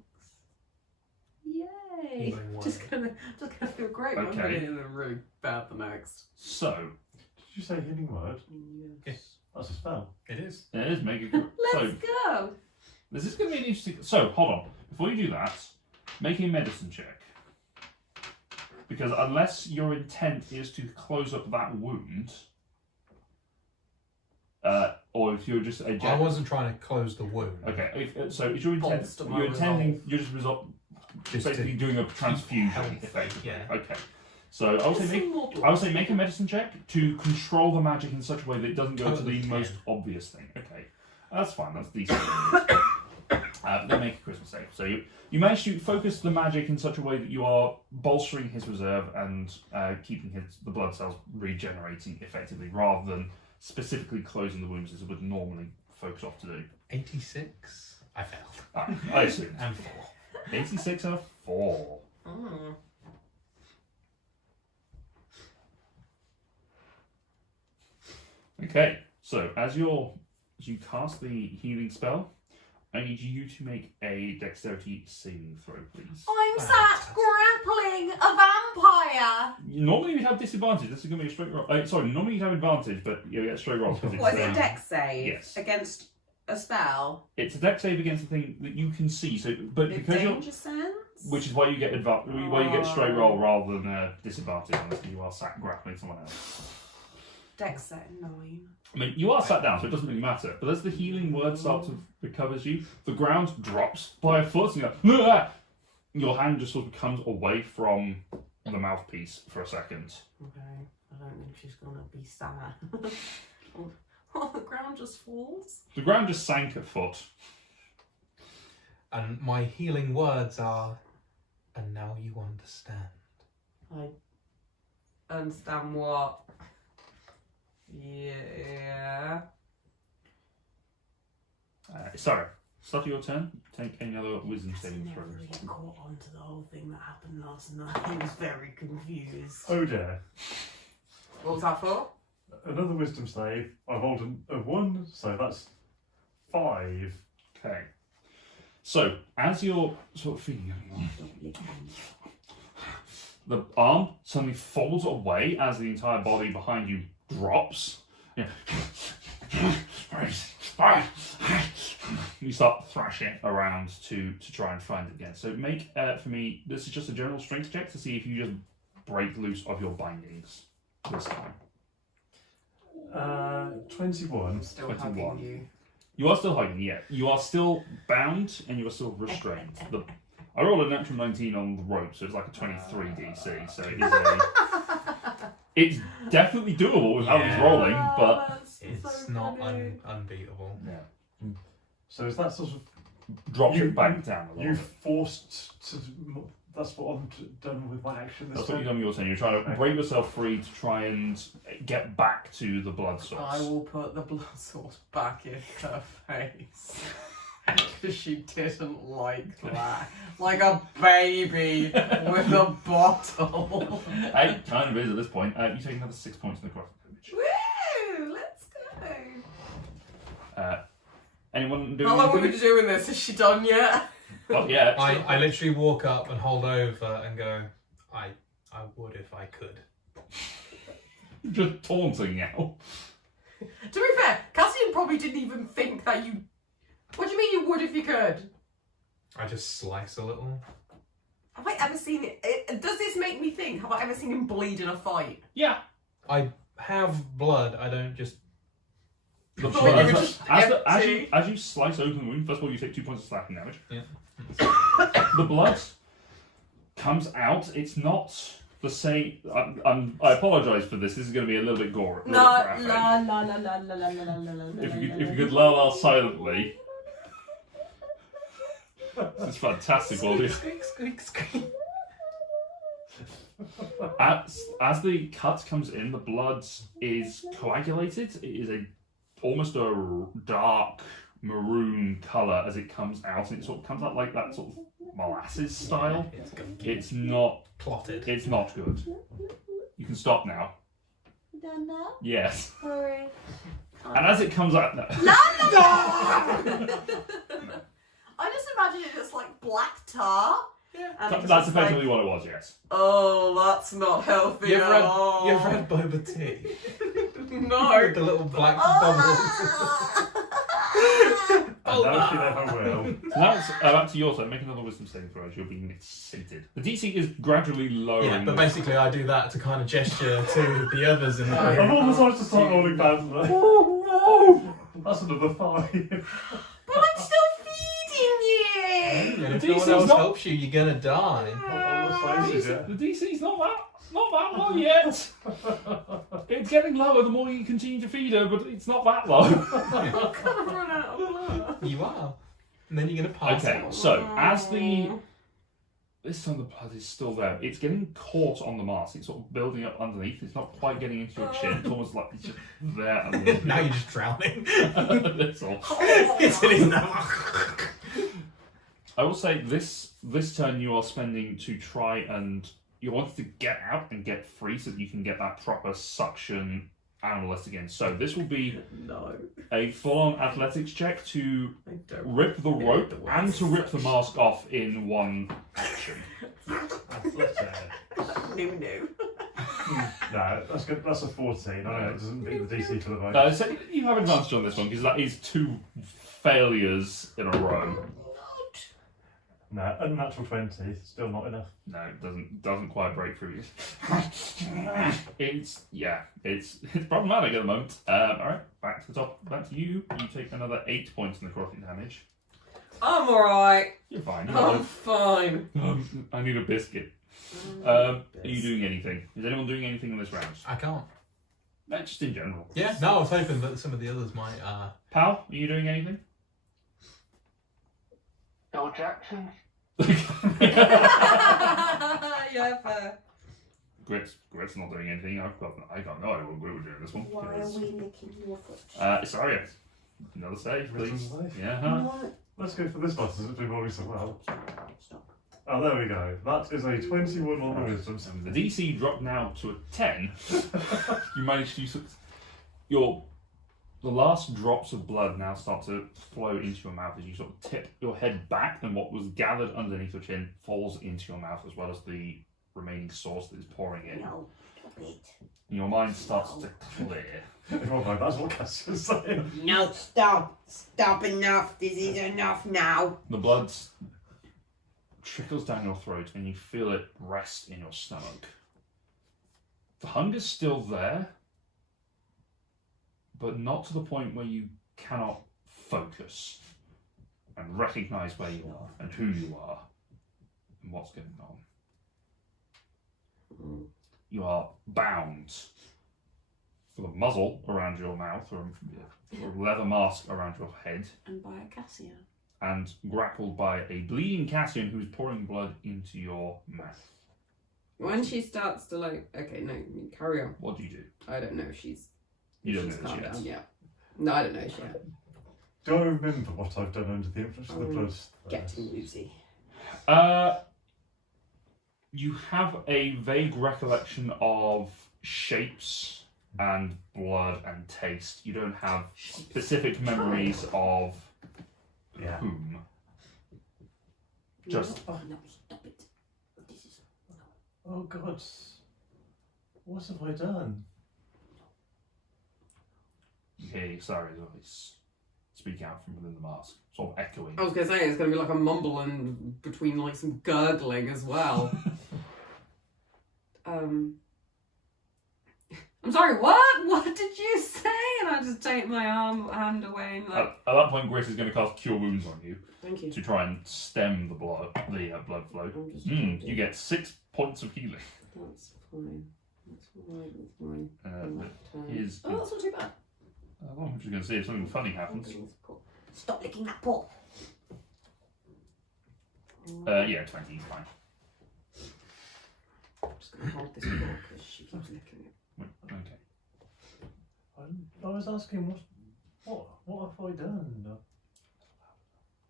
Yay! Healing word. Just gonna feel great one Okay. minute and then really bad the next. So, Did you say healing word? Yes. That's a spell. It is. it is make a Let's go! this is going to be an interesting. So, hold on. Before you do that, make a medicine check. Because unless your intent is to close up that wound, or if you're just a I wasn't trying to close the wound. okay. If your intent, Bolster my you're intending, resolve. you're just Just basically to doing a transfusion, healthy, effectively. yeah. Okay. So I would say make a medicine check to control the magic in such a way that it doesn't go to Totally the can. most obvious thing. Okay, that's fine. That's decent. Then make a Christmas save. So you manage to focus the magic in such a way that you are bolstering his reserve and keeping the blood cells regenerating effectively, rather than specifically closing the wounds as it would normally focus off to do. 86. I failed. I assume. And 4. 86 and a 4. Mm. Okay, so as you cast the healing spell, I need you to make a dexterity saving throw, please. I'm Fantastic. grappling a vampire! Normally you'd have disadvantage. This is going to be a straight roll. Sorry, normally you'd have advantage, but you get a straight roll because it's What is it, a dex save? Yes. Against a spell? it's a dex save against the thing that you can see. So, but In because you're, danger sense? which is why you get why you get straight roll rather than disadvantage unless you are sat grappling someone else. Dex set 9. I mean, you are sat down, so it doesn't really matter. But as the healing word starts to recovers you, the ground drops by a foot, and you go, "Ah!" Your hand just sort of comes away from the mouthpiece for a second. Okay, I don't think she's gonna be sad. Oh, the ground just falls? The ground just sank a foot. And my healing words are, and now you understand. I understand what? Yeah. Sorry, start your turn. Take another wisdom saving Never throw. really caught on to the whole thing that happened last night. He was very confused. Oh dear. What was that for? Another wisdom save. I've rolled a 1, so that's 5. Okay. So, as you're sort of feeling the arm suddenly falls away as the entire body behind you drops. Yeah. You start thrashing around to try and find it again. So make, for me, this is just a general strength check to see if you just break loose of your bindings this time. 21. Still 21. hugging you. You are still hugging, yeah. You are still bound and you are still restrained. I rolled a natural 19 on the rope, so it's like a 23 DC. So it is it's definitely doable with how he's rolling, but It's so not funny. unbeatable. yeah. So is that sort of Drops it back down a you little bit. forced to? That's what I'm done with my action this That's what time. you're doing. You're saying you're trying to break yourself free to try and get back to the blood source. I will put the blood source back in her face. Because she didn't like that. Like a baby with a bottle. It kind of is at this point. You take another 6 points in the cross damage. Woo! Let's go. Anyone doing How long have we anything? been doing this? Is she done yet? Not yet. I literally walk up and hold over and go, I would if I could. Just taunting now. To be fair, Cassian probably didn't even think that you... What do you mean you would if you could? I just slice a little. Have I ever seen it? Does this make me think? Have I ever seen him bleed in a fight? Yeah. I have blood, I don't just... The But blood- you were just as you slice open the wound, first of all you take 2 points of slashing damage. Yeah. The blood comes out. It's not the same. I apologise for this. This is going to be a little bit gory. La If la la la la la la la la. you could la la silently. This is fantastic, audio. Squeak, squeak, squeak. As the cut comes in, the blood is coagulated. It is almost a dark maroon colour as it comes out, and it sort of comes out like that sort of molasses style. Yeah, it's gunky. It's not. Clotted. It's not good. You can stop now. Done now? Yes. Hurry. And as it comes out, I just imagine it as like black tar. Yeah. And it's that's just effectively like, what it was. Yes. oh, that's not healthy You've at read, all. you've read Boba Tea. No. With the little black Oh. bubbles. And now she never will. So now it's back to your turn. Make another wisdom saving throw as you're being excited. The DC is gradually lowering. Yeah, but basically I do that to kind of gesture to the others in the I've room. all decided to start rolling bad today. Oh no! That's another 5. But I'm still feeding you. And if The no one DC's else not- helps you, you're gonna die. The DC's not that low yet. It's getting lower the more you continue to feed her, but it's not that low. I'm gonna run out of blood. You are. And then you're gonna pass Okay, out. so as this time the blood is still there. It's getting caught on the mask. It's sort of building up underneath. It's not quite getting into your chin. It's almost like it's just there. Underneath. Now you're just drowning. That's all. It's in now. I will say this turn you are spending to try and you wanted to get out and get free so that you can get that proper suction analyst again. So this will be No, a full-on athletics check to I don't. rip the rope the word and to rip the suction. mask off in one action. No. No, that's good. That's a 14. I know it doesn't beat the DC for the vote. So you have advantage on this one because that is 2 failures in a row. No, unnatural 20. Still not enough. No, it doesn't quite break through. It's problematic at the moment. All right, back to the top. Back to you. You take another 8 points in the necrotic damage. I'm alright. You're fine. I'm fine. I need a biscuit. Are you doing anything? Is anyone doing anything in this round? I can't. No, just in general. Yeah, no, I was hoping that some of the others might. Pal, are you doing anything? Dodge action. Yeah, fair. Grit's not doing anything. I got no idea what we were doing this one. Why are because- we licking your foot? Sorry, another save, please. Wisdom save? Yeah. No. Let's go for this one. Since it's been rolling so well. Stop. Oh, there we go. That is a 21 on the wisdom. The DC dropped now to a 10. You managed to the last drops of blood now start to flow into your mouth as you sort of tip your head back, and what was gathered underneath your chin falls into your mouth, as well as the remaining sauce that is pouring in. No, stop it. And your mind starts to clear. Oh no, that's what Cass was saying. No, stop. Stop enough. This is enough now. The blood trickles down your throat and you feel it rest in your stomach. The hunger's still there, but not to the point where you cannot focus and recognise where you are and who you are and what's going on. You are bound with a muzzle around your mouth or a leather mask around your head, And by a Cassia. and grappled by a bleeding Cassian who's pouring blood into your mouth. When she starts to okay, no, carry on. What do you do? I don't know if she's. You don't she's know this calmed yet. down yet. No, I don't know yet. Do I remember what I've done under the influence of the blood? Getting woozy. You have a vague recollection of shapes and blood and taste. You don't have specific memories of whom. Just No, stop it. This is. No. Oh God, what have I done? you hear Sari's voice speak out from within the mask, sort of echoing. I was going to say, it's going to be like a mumble and between like some gurgling as well. I'm sorry, what? What did you say? And I just take my hand away and like... At that point, Grace is going to cast Cure Wounds on you Thank you. to try and stem the blood flow. I'm just You get 6 points of healing. That's fine. That's fine. That's fine. Left hand. His, Oh, that's not too bad. I'm just going to see if something funny happens. Stop licking that paw. Yeah, 20 is fine. I'm just going to hold this paw because she keeps licking it. Okay. I was asking what have I done?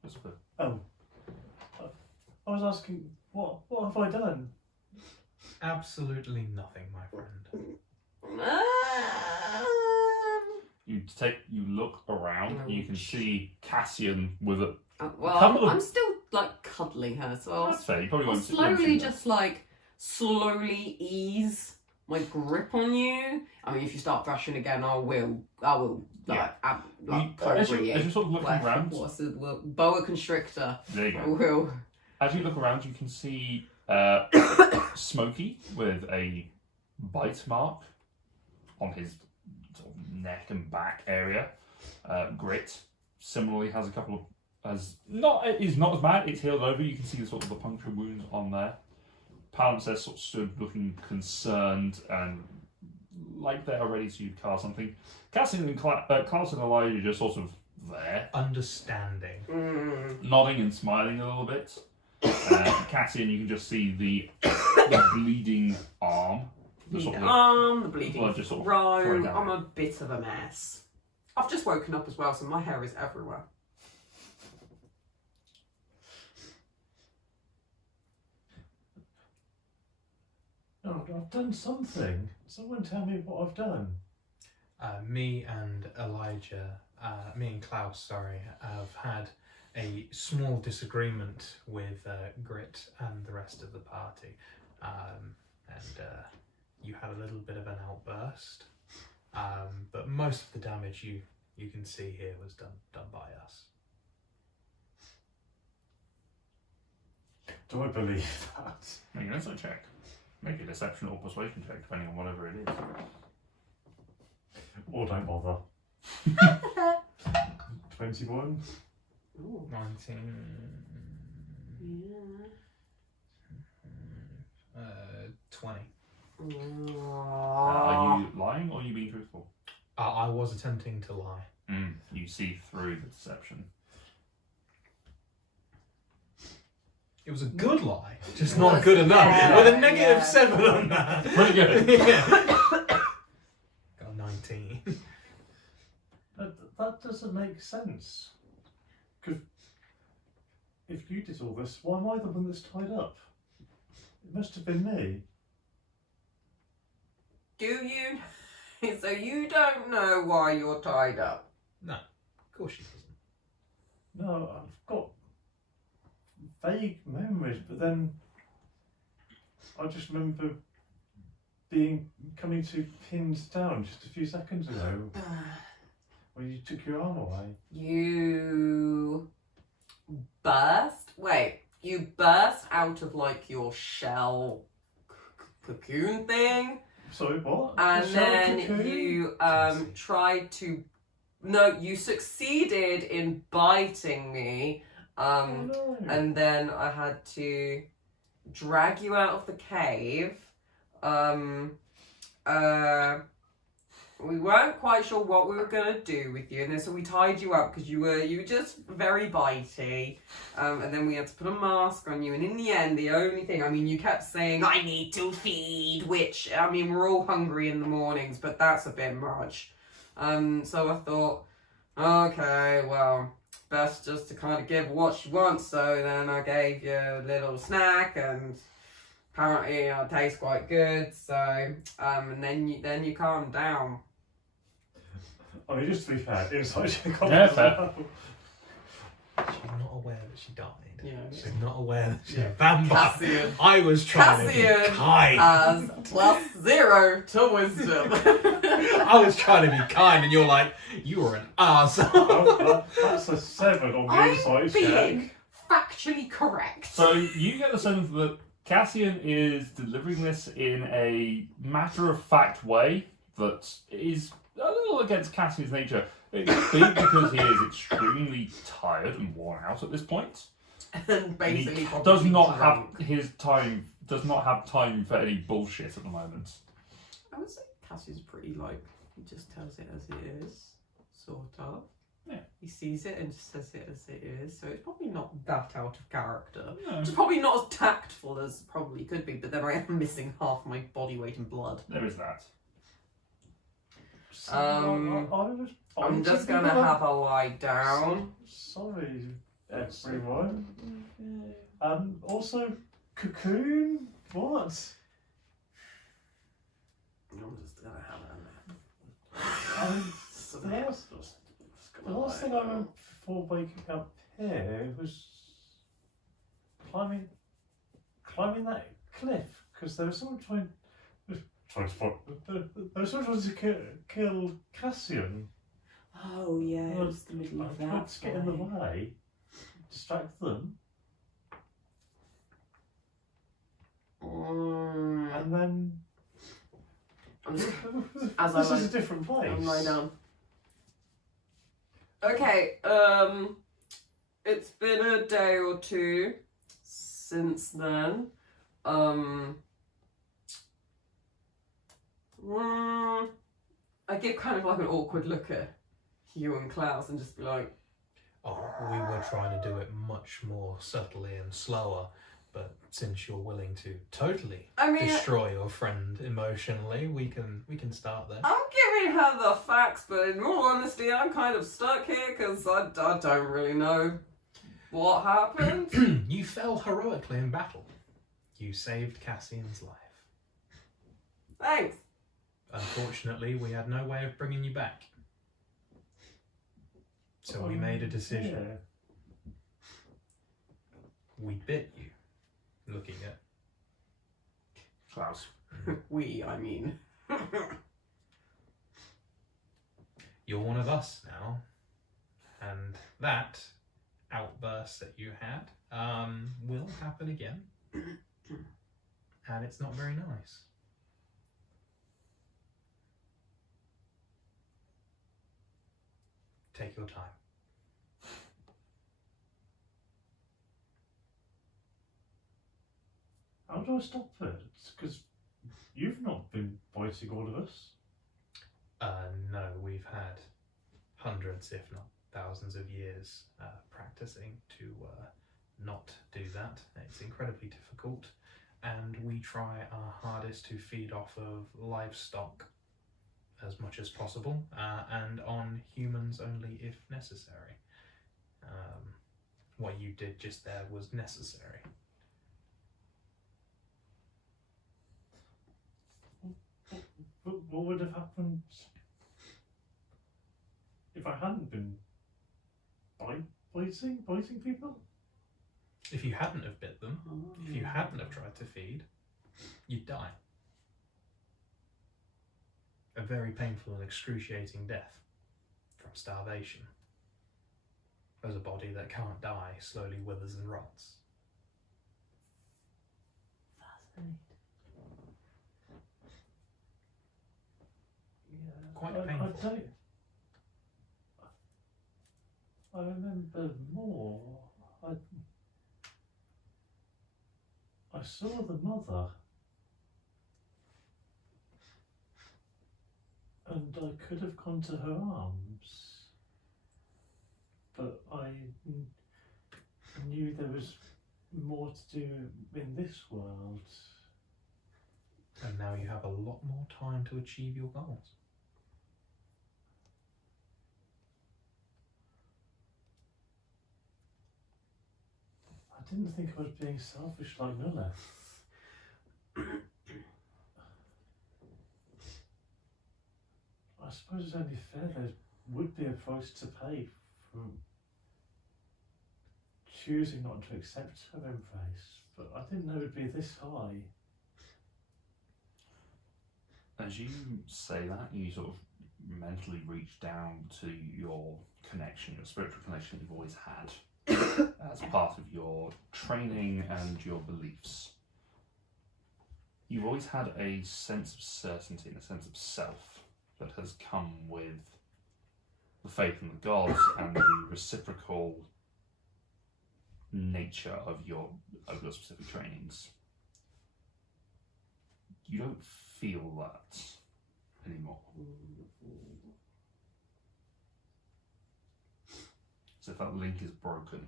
Whisper. Oh, I was asking what have I done? Absolutely nothing, my friend. You look around, and you can see Cassian with a. Well, Couple of- I'm still like cuddling her, so That's fair. You probably I'll won't see slowly that. just like slowly ease my grip on you. I mean, if you start thrashing again, I will like As you're sort of looking around, What's the word? Boa constrictor? there you I go. will. As you look around, you can see Smokey with a bite mark on his sort of neck and back area. Grit similarly has a couple of is not as bad. It's healed over. You can see the sort of the puncture wound on there. Palimpsest sort of stood looking concerned and like they are ready to cast something. Cassian and Klaus and Elijah are just sort of there, Understanding. nodding and smiling a little bit. Cassian, you can just see the bleeding arm. The sort of The bleeding blood just sort of throat. flowing down. I'm a bit of a mess. I've just woken up as well, so my hair is everywhere. No, I've done something. Someone tell me what I've done. Me and Klaus, have had a small disagreement with Grit and the rest of the party, and you had a little bit of an outburst. But most of the damage you can see here was done by us. Do I believe that? Make an insight check. Make a deception or persuasion check, depending on whatever it is. Or don't bother. 21. Ooh. 19. Yeah. 20. Are you lying or are you being truthful? I was attempting to lie. You see through the deception. It was a good lie, just not good enough. Yeah, With a negative yeah. 7 on that. Pretty good. Yeah. Got 19. That doesn't make sense. Because if you did all this, why am I the one that's tied up? It must have been me. Do you So you don't know why you're tied up? No, of course she doesn't. No, I've got vague memories, but then I just remember coming to pinned down just a few seconds ago when you took your arm away. You burst? Wait, you burst out of like your shell cocoon thing? Sorry, what? And The shell then cocoon? you tried to... No, you succeeded in biting me. Oh, no. And then I had to drag you out of the cave. We weren't quite sure what we were gonna do with you, and then so we tied you up because you were just very bitey. And then we had to put a mask on you, and in the end, the only thing, I mean, you kept saying, "I need to feed," which, I mean, we're all hungry in the mornings, but that's a bit much. So I thought, okay, well, best just to kind of give her what she wants. So then I gave you a little snack, and apparently it tastes quite good. So and then you calmed down. I mean, just to be fair, it was like Yeah, fair. She's not aware that she died. Yeah. She's not aware that she's Yeah. a vampire. Cassian. I was trying to be Cassian kind. has +0 to wisdom. I was trying to be kind, and you're like, you were an arsehole. That's a 7 on the I'm insight being check. factually correct. So you get the sense that Cassian is delivering this in a matter-of-fact way that is a little against Cassian's nature. It could be because he is extremely tired and worn out at this point. And basically He probably does not drunk. have time for any bullshit at the moment. I would say Cassian's pretty he just tells it as it is, sort of. Yeah. He sees it and just says it as it is, so it's probably not that out of character. No, It's probably not as tactful as probably could be, but then I am missing half my body weight in blood. there is that. I'm just gonna have a lie down. Sorry, everyone. Also, cocoon? What? I'm just gonna have a The last thing I remember before waking up here was climbing that cliff because there was someone trying to kill Cassian. Oh yeah, it was the middle I of tried that. to get in the way, distract them, and then I'm just, this is a different place. I'm lying down. Okay, it's been a day or two since then. I give kind of like an awkward look at you and Klaus and just be like, Oh, we were trying to do it much more subtly and slower, but since you're willing to totally destroy your friend emotionally, we can start there. I'm giving her the facts, but in all honesty, I'm kind of stuck here because I don't really know what happened. You fell heroically in battle. You saved Cassian's life. Thanks. Unfortunately, we had no way of bringing you back. So we made a decision. Yeah. We bit you. Looking at Klaus. I mean. You're one of us now, and that outburst that you had will happen again, and it's not very nice. Take your time. How do I stop it? Because you've not been biting all of us. No, we've had hundreds, if not thousands of years practicing to not do that. It's incredibly difficult, and we try our hardest to feed off of livestock as much as possible, and on humans only if necessary. What you did just there was necessary. what would have happened if I hadn't been biting people? If you hadn't have bit them, if you hadn't have tried to feed, you'd die. A very painful and excruciating death from starvation. As a body that can't die slowly withers and rots. Fascinating. Yeah, Quite I painful. don't. I remember more. I saw the mother, and I could have gone to her arms, but I knew there was more to do in this world. And now you have a lot more time to achieve your goals. I didn't think I was being selfish like Nulla. I suppose it's only fair there would be a price to pay for choosing not to accept her embrace, but I didn't know it would be this high. As you say that, you sort of mentally reach down to your connection, your spiritual connection you've always had as part of your training and your beliefs. You've always had a sense of certainty and a sense of self that has come with the faith in the gods and the reciprocal nature of your specific trainings. You don't feel that anymore. So if that link is broken,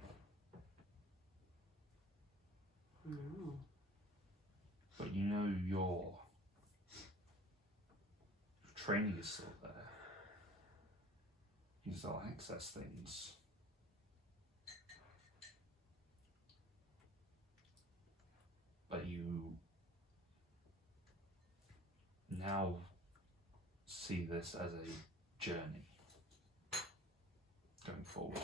but you know your training is still there. You can still access things. But you now see this as a journey going forward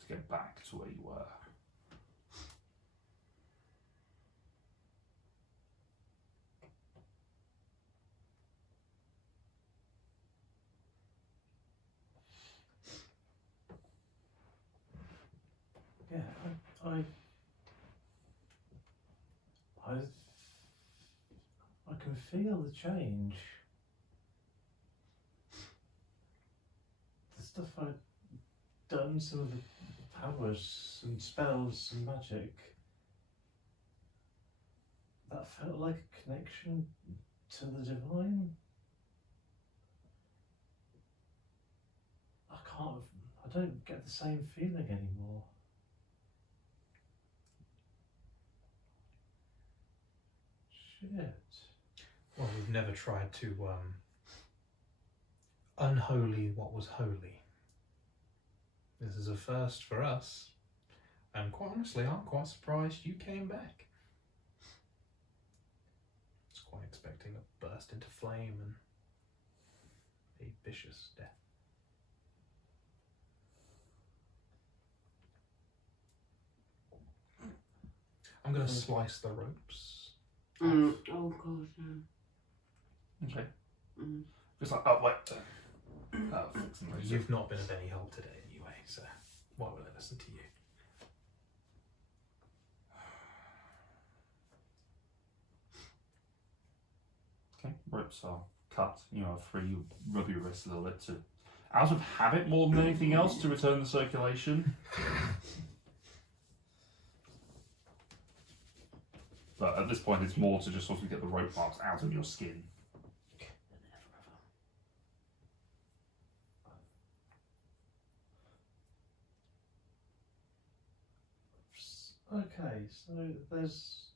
to get back to where you were. Yeah, I can feel the change. The stuff I'd done, some of the powers and spells and magic, that felt like a connection to the divine. I don't get the same feeling anymore. Shit. Well, we've never tried to unholy what was holy. This is a first for us, and quite honestly, I'm quite surprised you came back. I was quite expecting a burst into flame and a vicious death. I'm going to slice the ropes. Oh god, no. Okay. Just like, oh wait. Fixing those. You've not been of any help today anyway, so why would I listen to you? Okay, ropes are cut. You are free. You rub your wrist a little bit to, out of habit more than anything else, to return the circulation. But at this point, it's more to just sort of get the rope marks out of your skin. Okay, so there's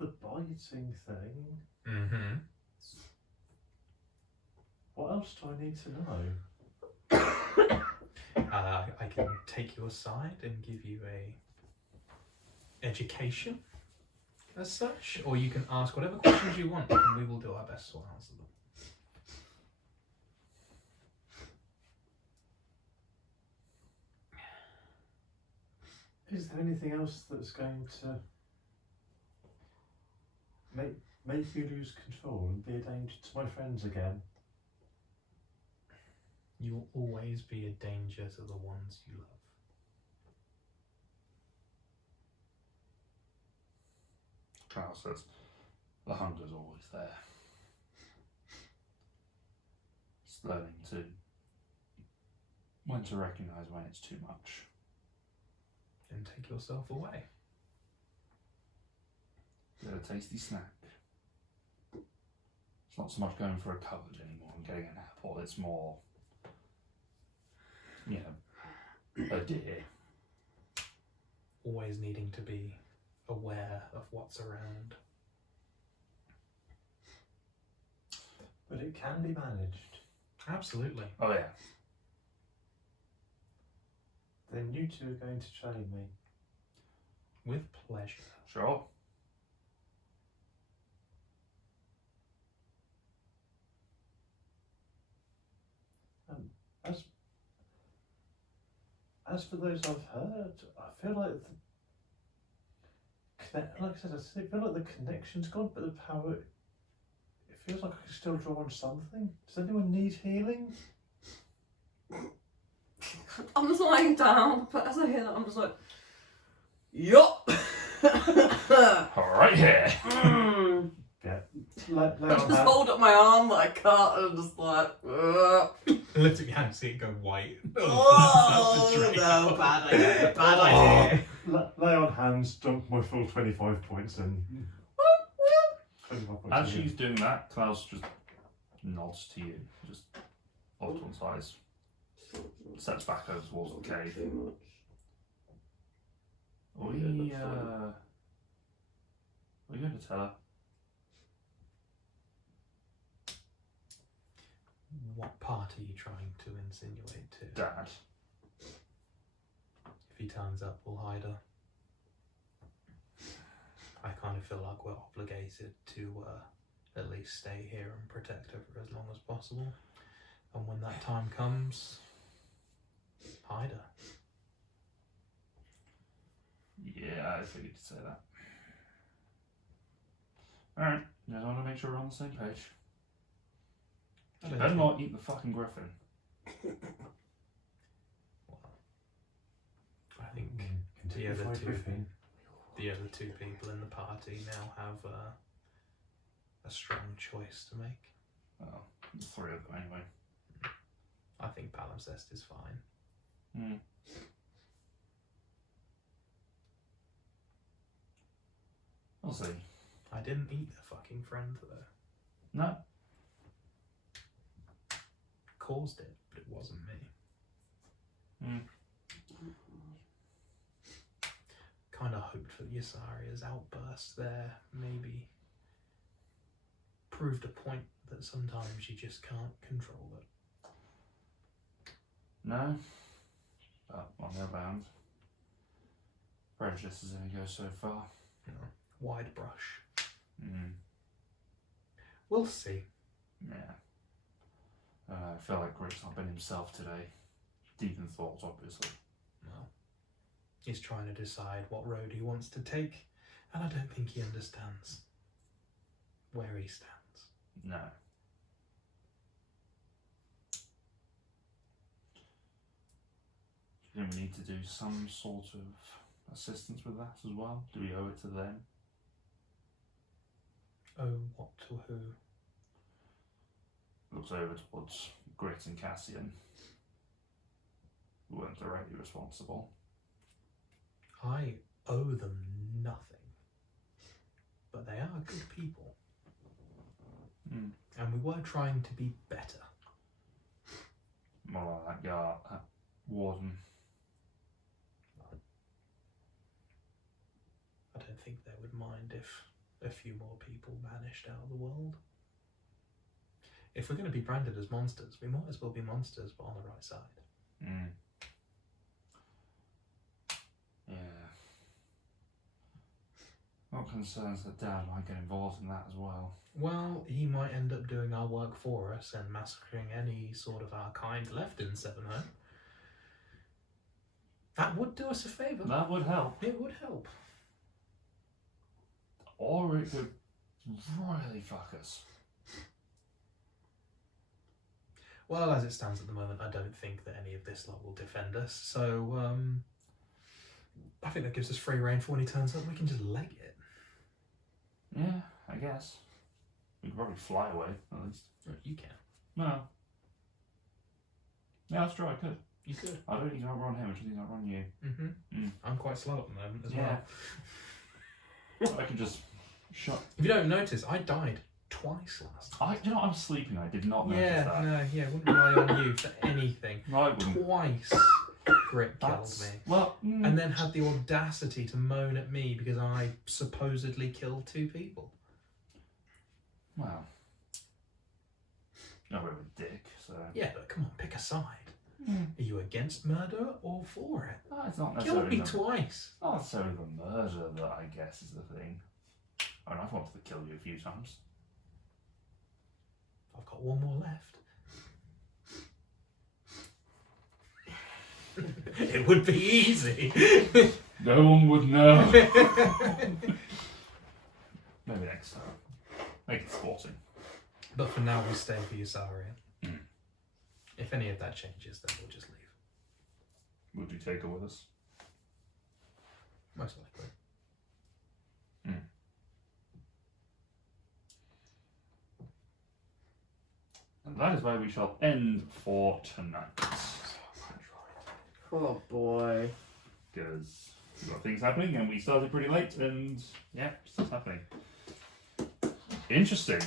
the biting thing. Mm-hmm. What else do I need to know? I can take you aside and give you a education as such, or you can ask whatever questions you want, and we will do our best to answer them. Is there anything else that's going to make you lose control and be a danger to my friends again? You will always be a danger to the ones you love. Klaus says, the hunger's always there. It's learning when to recognise when it's too much. And take yourself away. Get a tasty snack. It's not so much going for a cupboard anymore and getting an apple, it's more, a deer. Always needing to be aware of what's around. But it can be managed. Absolutely. Oh yeah. Then you two are going to train me. With pleasure. Sure. As for those I've heard, I feel like I feel like the connection's gone, but the power, it feels like I can still draw on something. Does anyone need healing? I'm just lying down, but as I hear that, I'm just like, yup. Alright here. Yeah. Lay I on just hand. hold up my arm that I cut and just like, Lift up your hand, see it go white. Oh, no, bad idea. Bad idea. Lay on hands, dump my full 25 points and 25 points. As in. she's doing that, Klaus just nods to you, just off to one side, steps back over towards the cave. What are you going to tell her? What part are you trying to insinuate to? Dad. If he turns up, we'll hide her. I kind of feel like we're obligated to at least stay here and protect her for as long as possible. And when that time comes, hide her. Yeah, I figured you'd say that. Alright, I want to make sure we're on the same page. I You don't better think- not eat the fucking griffin. I think Continue the other fight two. Griffin. the other two people in the party now have a strong choice to make. Well, the three of them anyway. I think palimpsest is fine. Hmm. We'll see. I didn't eat a fucking friend though. No. Caused it, but it wasn't me. Hmm. Kind of hoped that Yasaria's outburst there maybe proved a point that sometimes you just can't control it. No. But on the other hand, prejudice is only go so far. You know, wide brush. Hmm. We'll see. Yeah. I feel like Rick's not been himself today. Deep in thought, obviously. Well, he's trying to decide what road he wants to take, and I don't think he understands where he stands. No. Do we need to do some sort of assistance with that as well? Do we owe it to them? Oh, what to who? Looks over towards Grit and Cassian, who weren't directly responsible. I owe them nothing, but they are good people, Hmm. and we were trying to be better. More like that guard, that warden. I don't think they would mind if a few more people vanished out of the world. If we're going to be branded as monsters, we might as well be monsters, but on the right side. Hmm. Yeah. Okay. concerns that Dad might get involved in that as well. Well, he might end up doing our work for us and massacring any sort of our kind left in Sevenhurst. That would do us a favour. That would help. It would help. Or it could really fuck us. Well, as it stands at the moment, I don't think that any of this lot will defend us. So, I think that gives us free reign for when he turns up. We can just leg it. Yeah, I guess. We could probably fly away, at least. You can. No. Yeah, that's true, I could. You could. I don't need to outrun him, I just need to outrun you. Mm-hmm. I'm quite slow at the moment as Yeah. well. I can just shut. If you don't notice, I died twice last night. You know, I'm sleeping, I did not notice Yeah, that. no, yeah, wouldn't rely on you for anything. No, I wouldn't. Twice Grit killed That's... me. Well, And then had the audacity to moan at me because I supposedly killed 2 people. Well. No, we're a dick, so... Yeah, but come on, pick a side. Are you against murder or for it? No, it's not Killed necessarily... me twice. Not necessarily the murder that I guess is the thing. I mean, I've wanted to kill you a few times. I've got 1 more left. It would be easy. No one would know. Maybe next time. Make it sporting. But for now, we stay for Usaria. If any of that changes, then we'll just leave. Would you take her with us? Most likely. And that is where we shall end for tonight. Oh boy. Because we've got things happening and we started pretty late and yeah, stuff's happening. Interesting.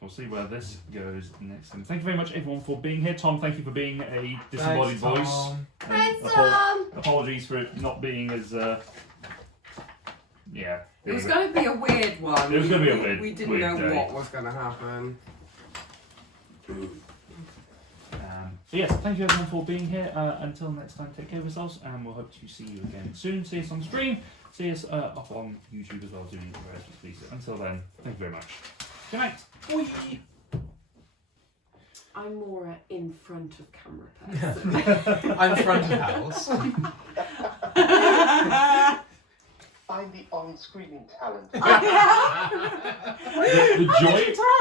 We'll see where this goes next. And thank you very much everyone for being here. Tom, thank you for being a disembodied voice. Tom. Thanks, Tom. Apologies for it not being as yeah. It was going to be a weird one. It was going to be a weird. We didn't weird know day. what was going to happen. So yes, thank you everyone for being here. Until next time, take care of yourselves, and we'll hope to see you again soon. See us on stream. See us up on YouTube as well, doing various releases. Until then, thank you very much. Good night. Bye. I'm more in front of camera person. I'm front of house. I'm the on-screen talent. The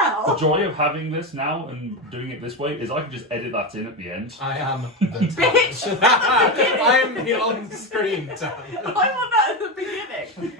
Tell. joy of having this now and doing it this way is I can just edit that in at the end. I am the talent. I am the on-screen talent. I want that at the beginning.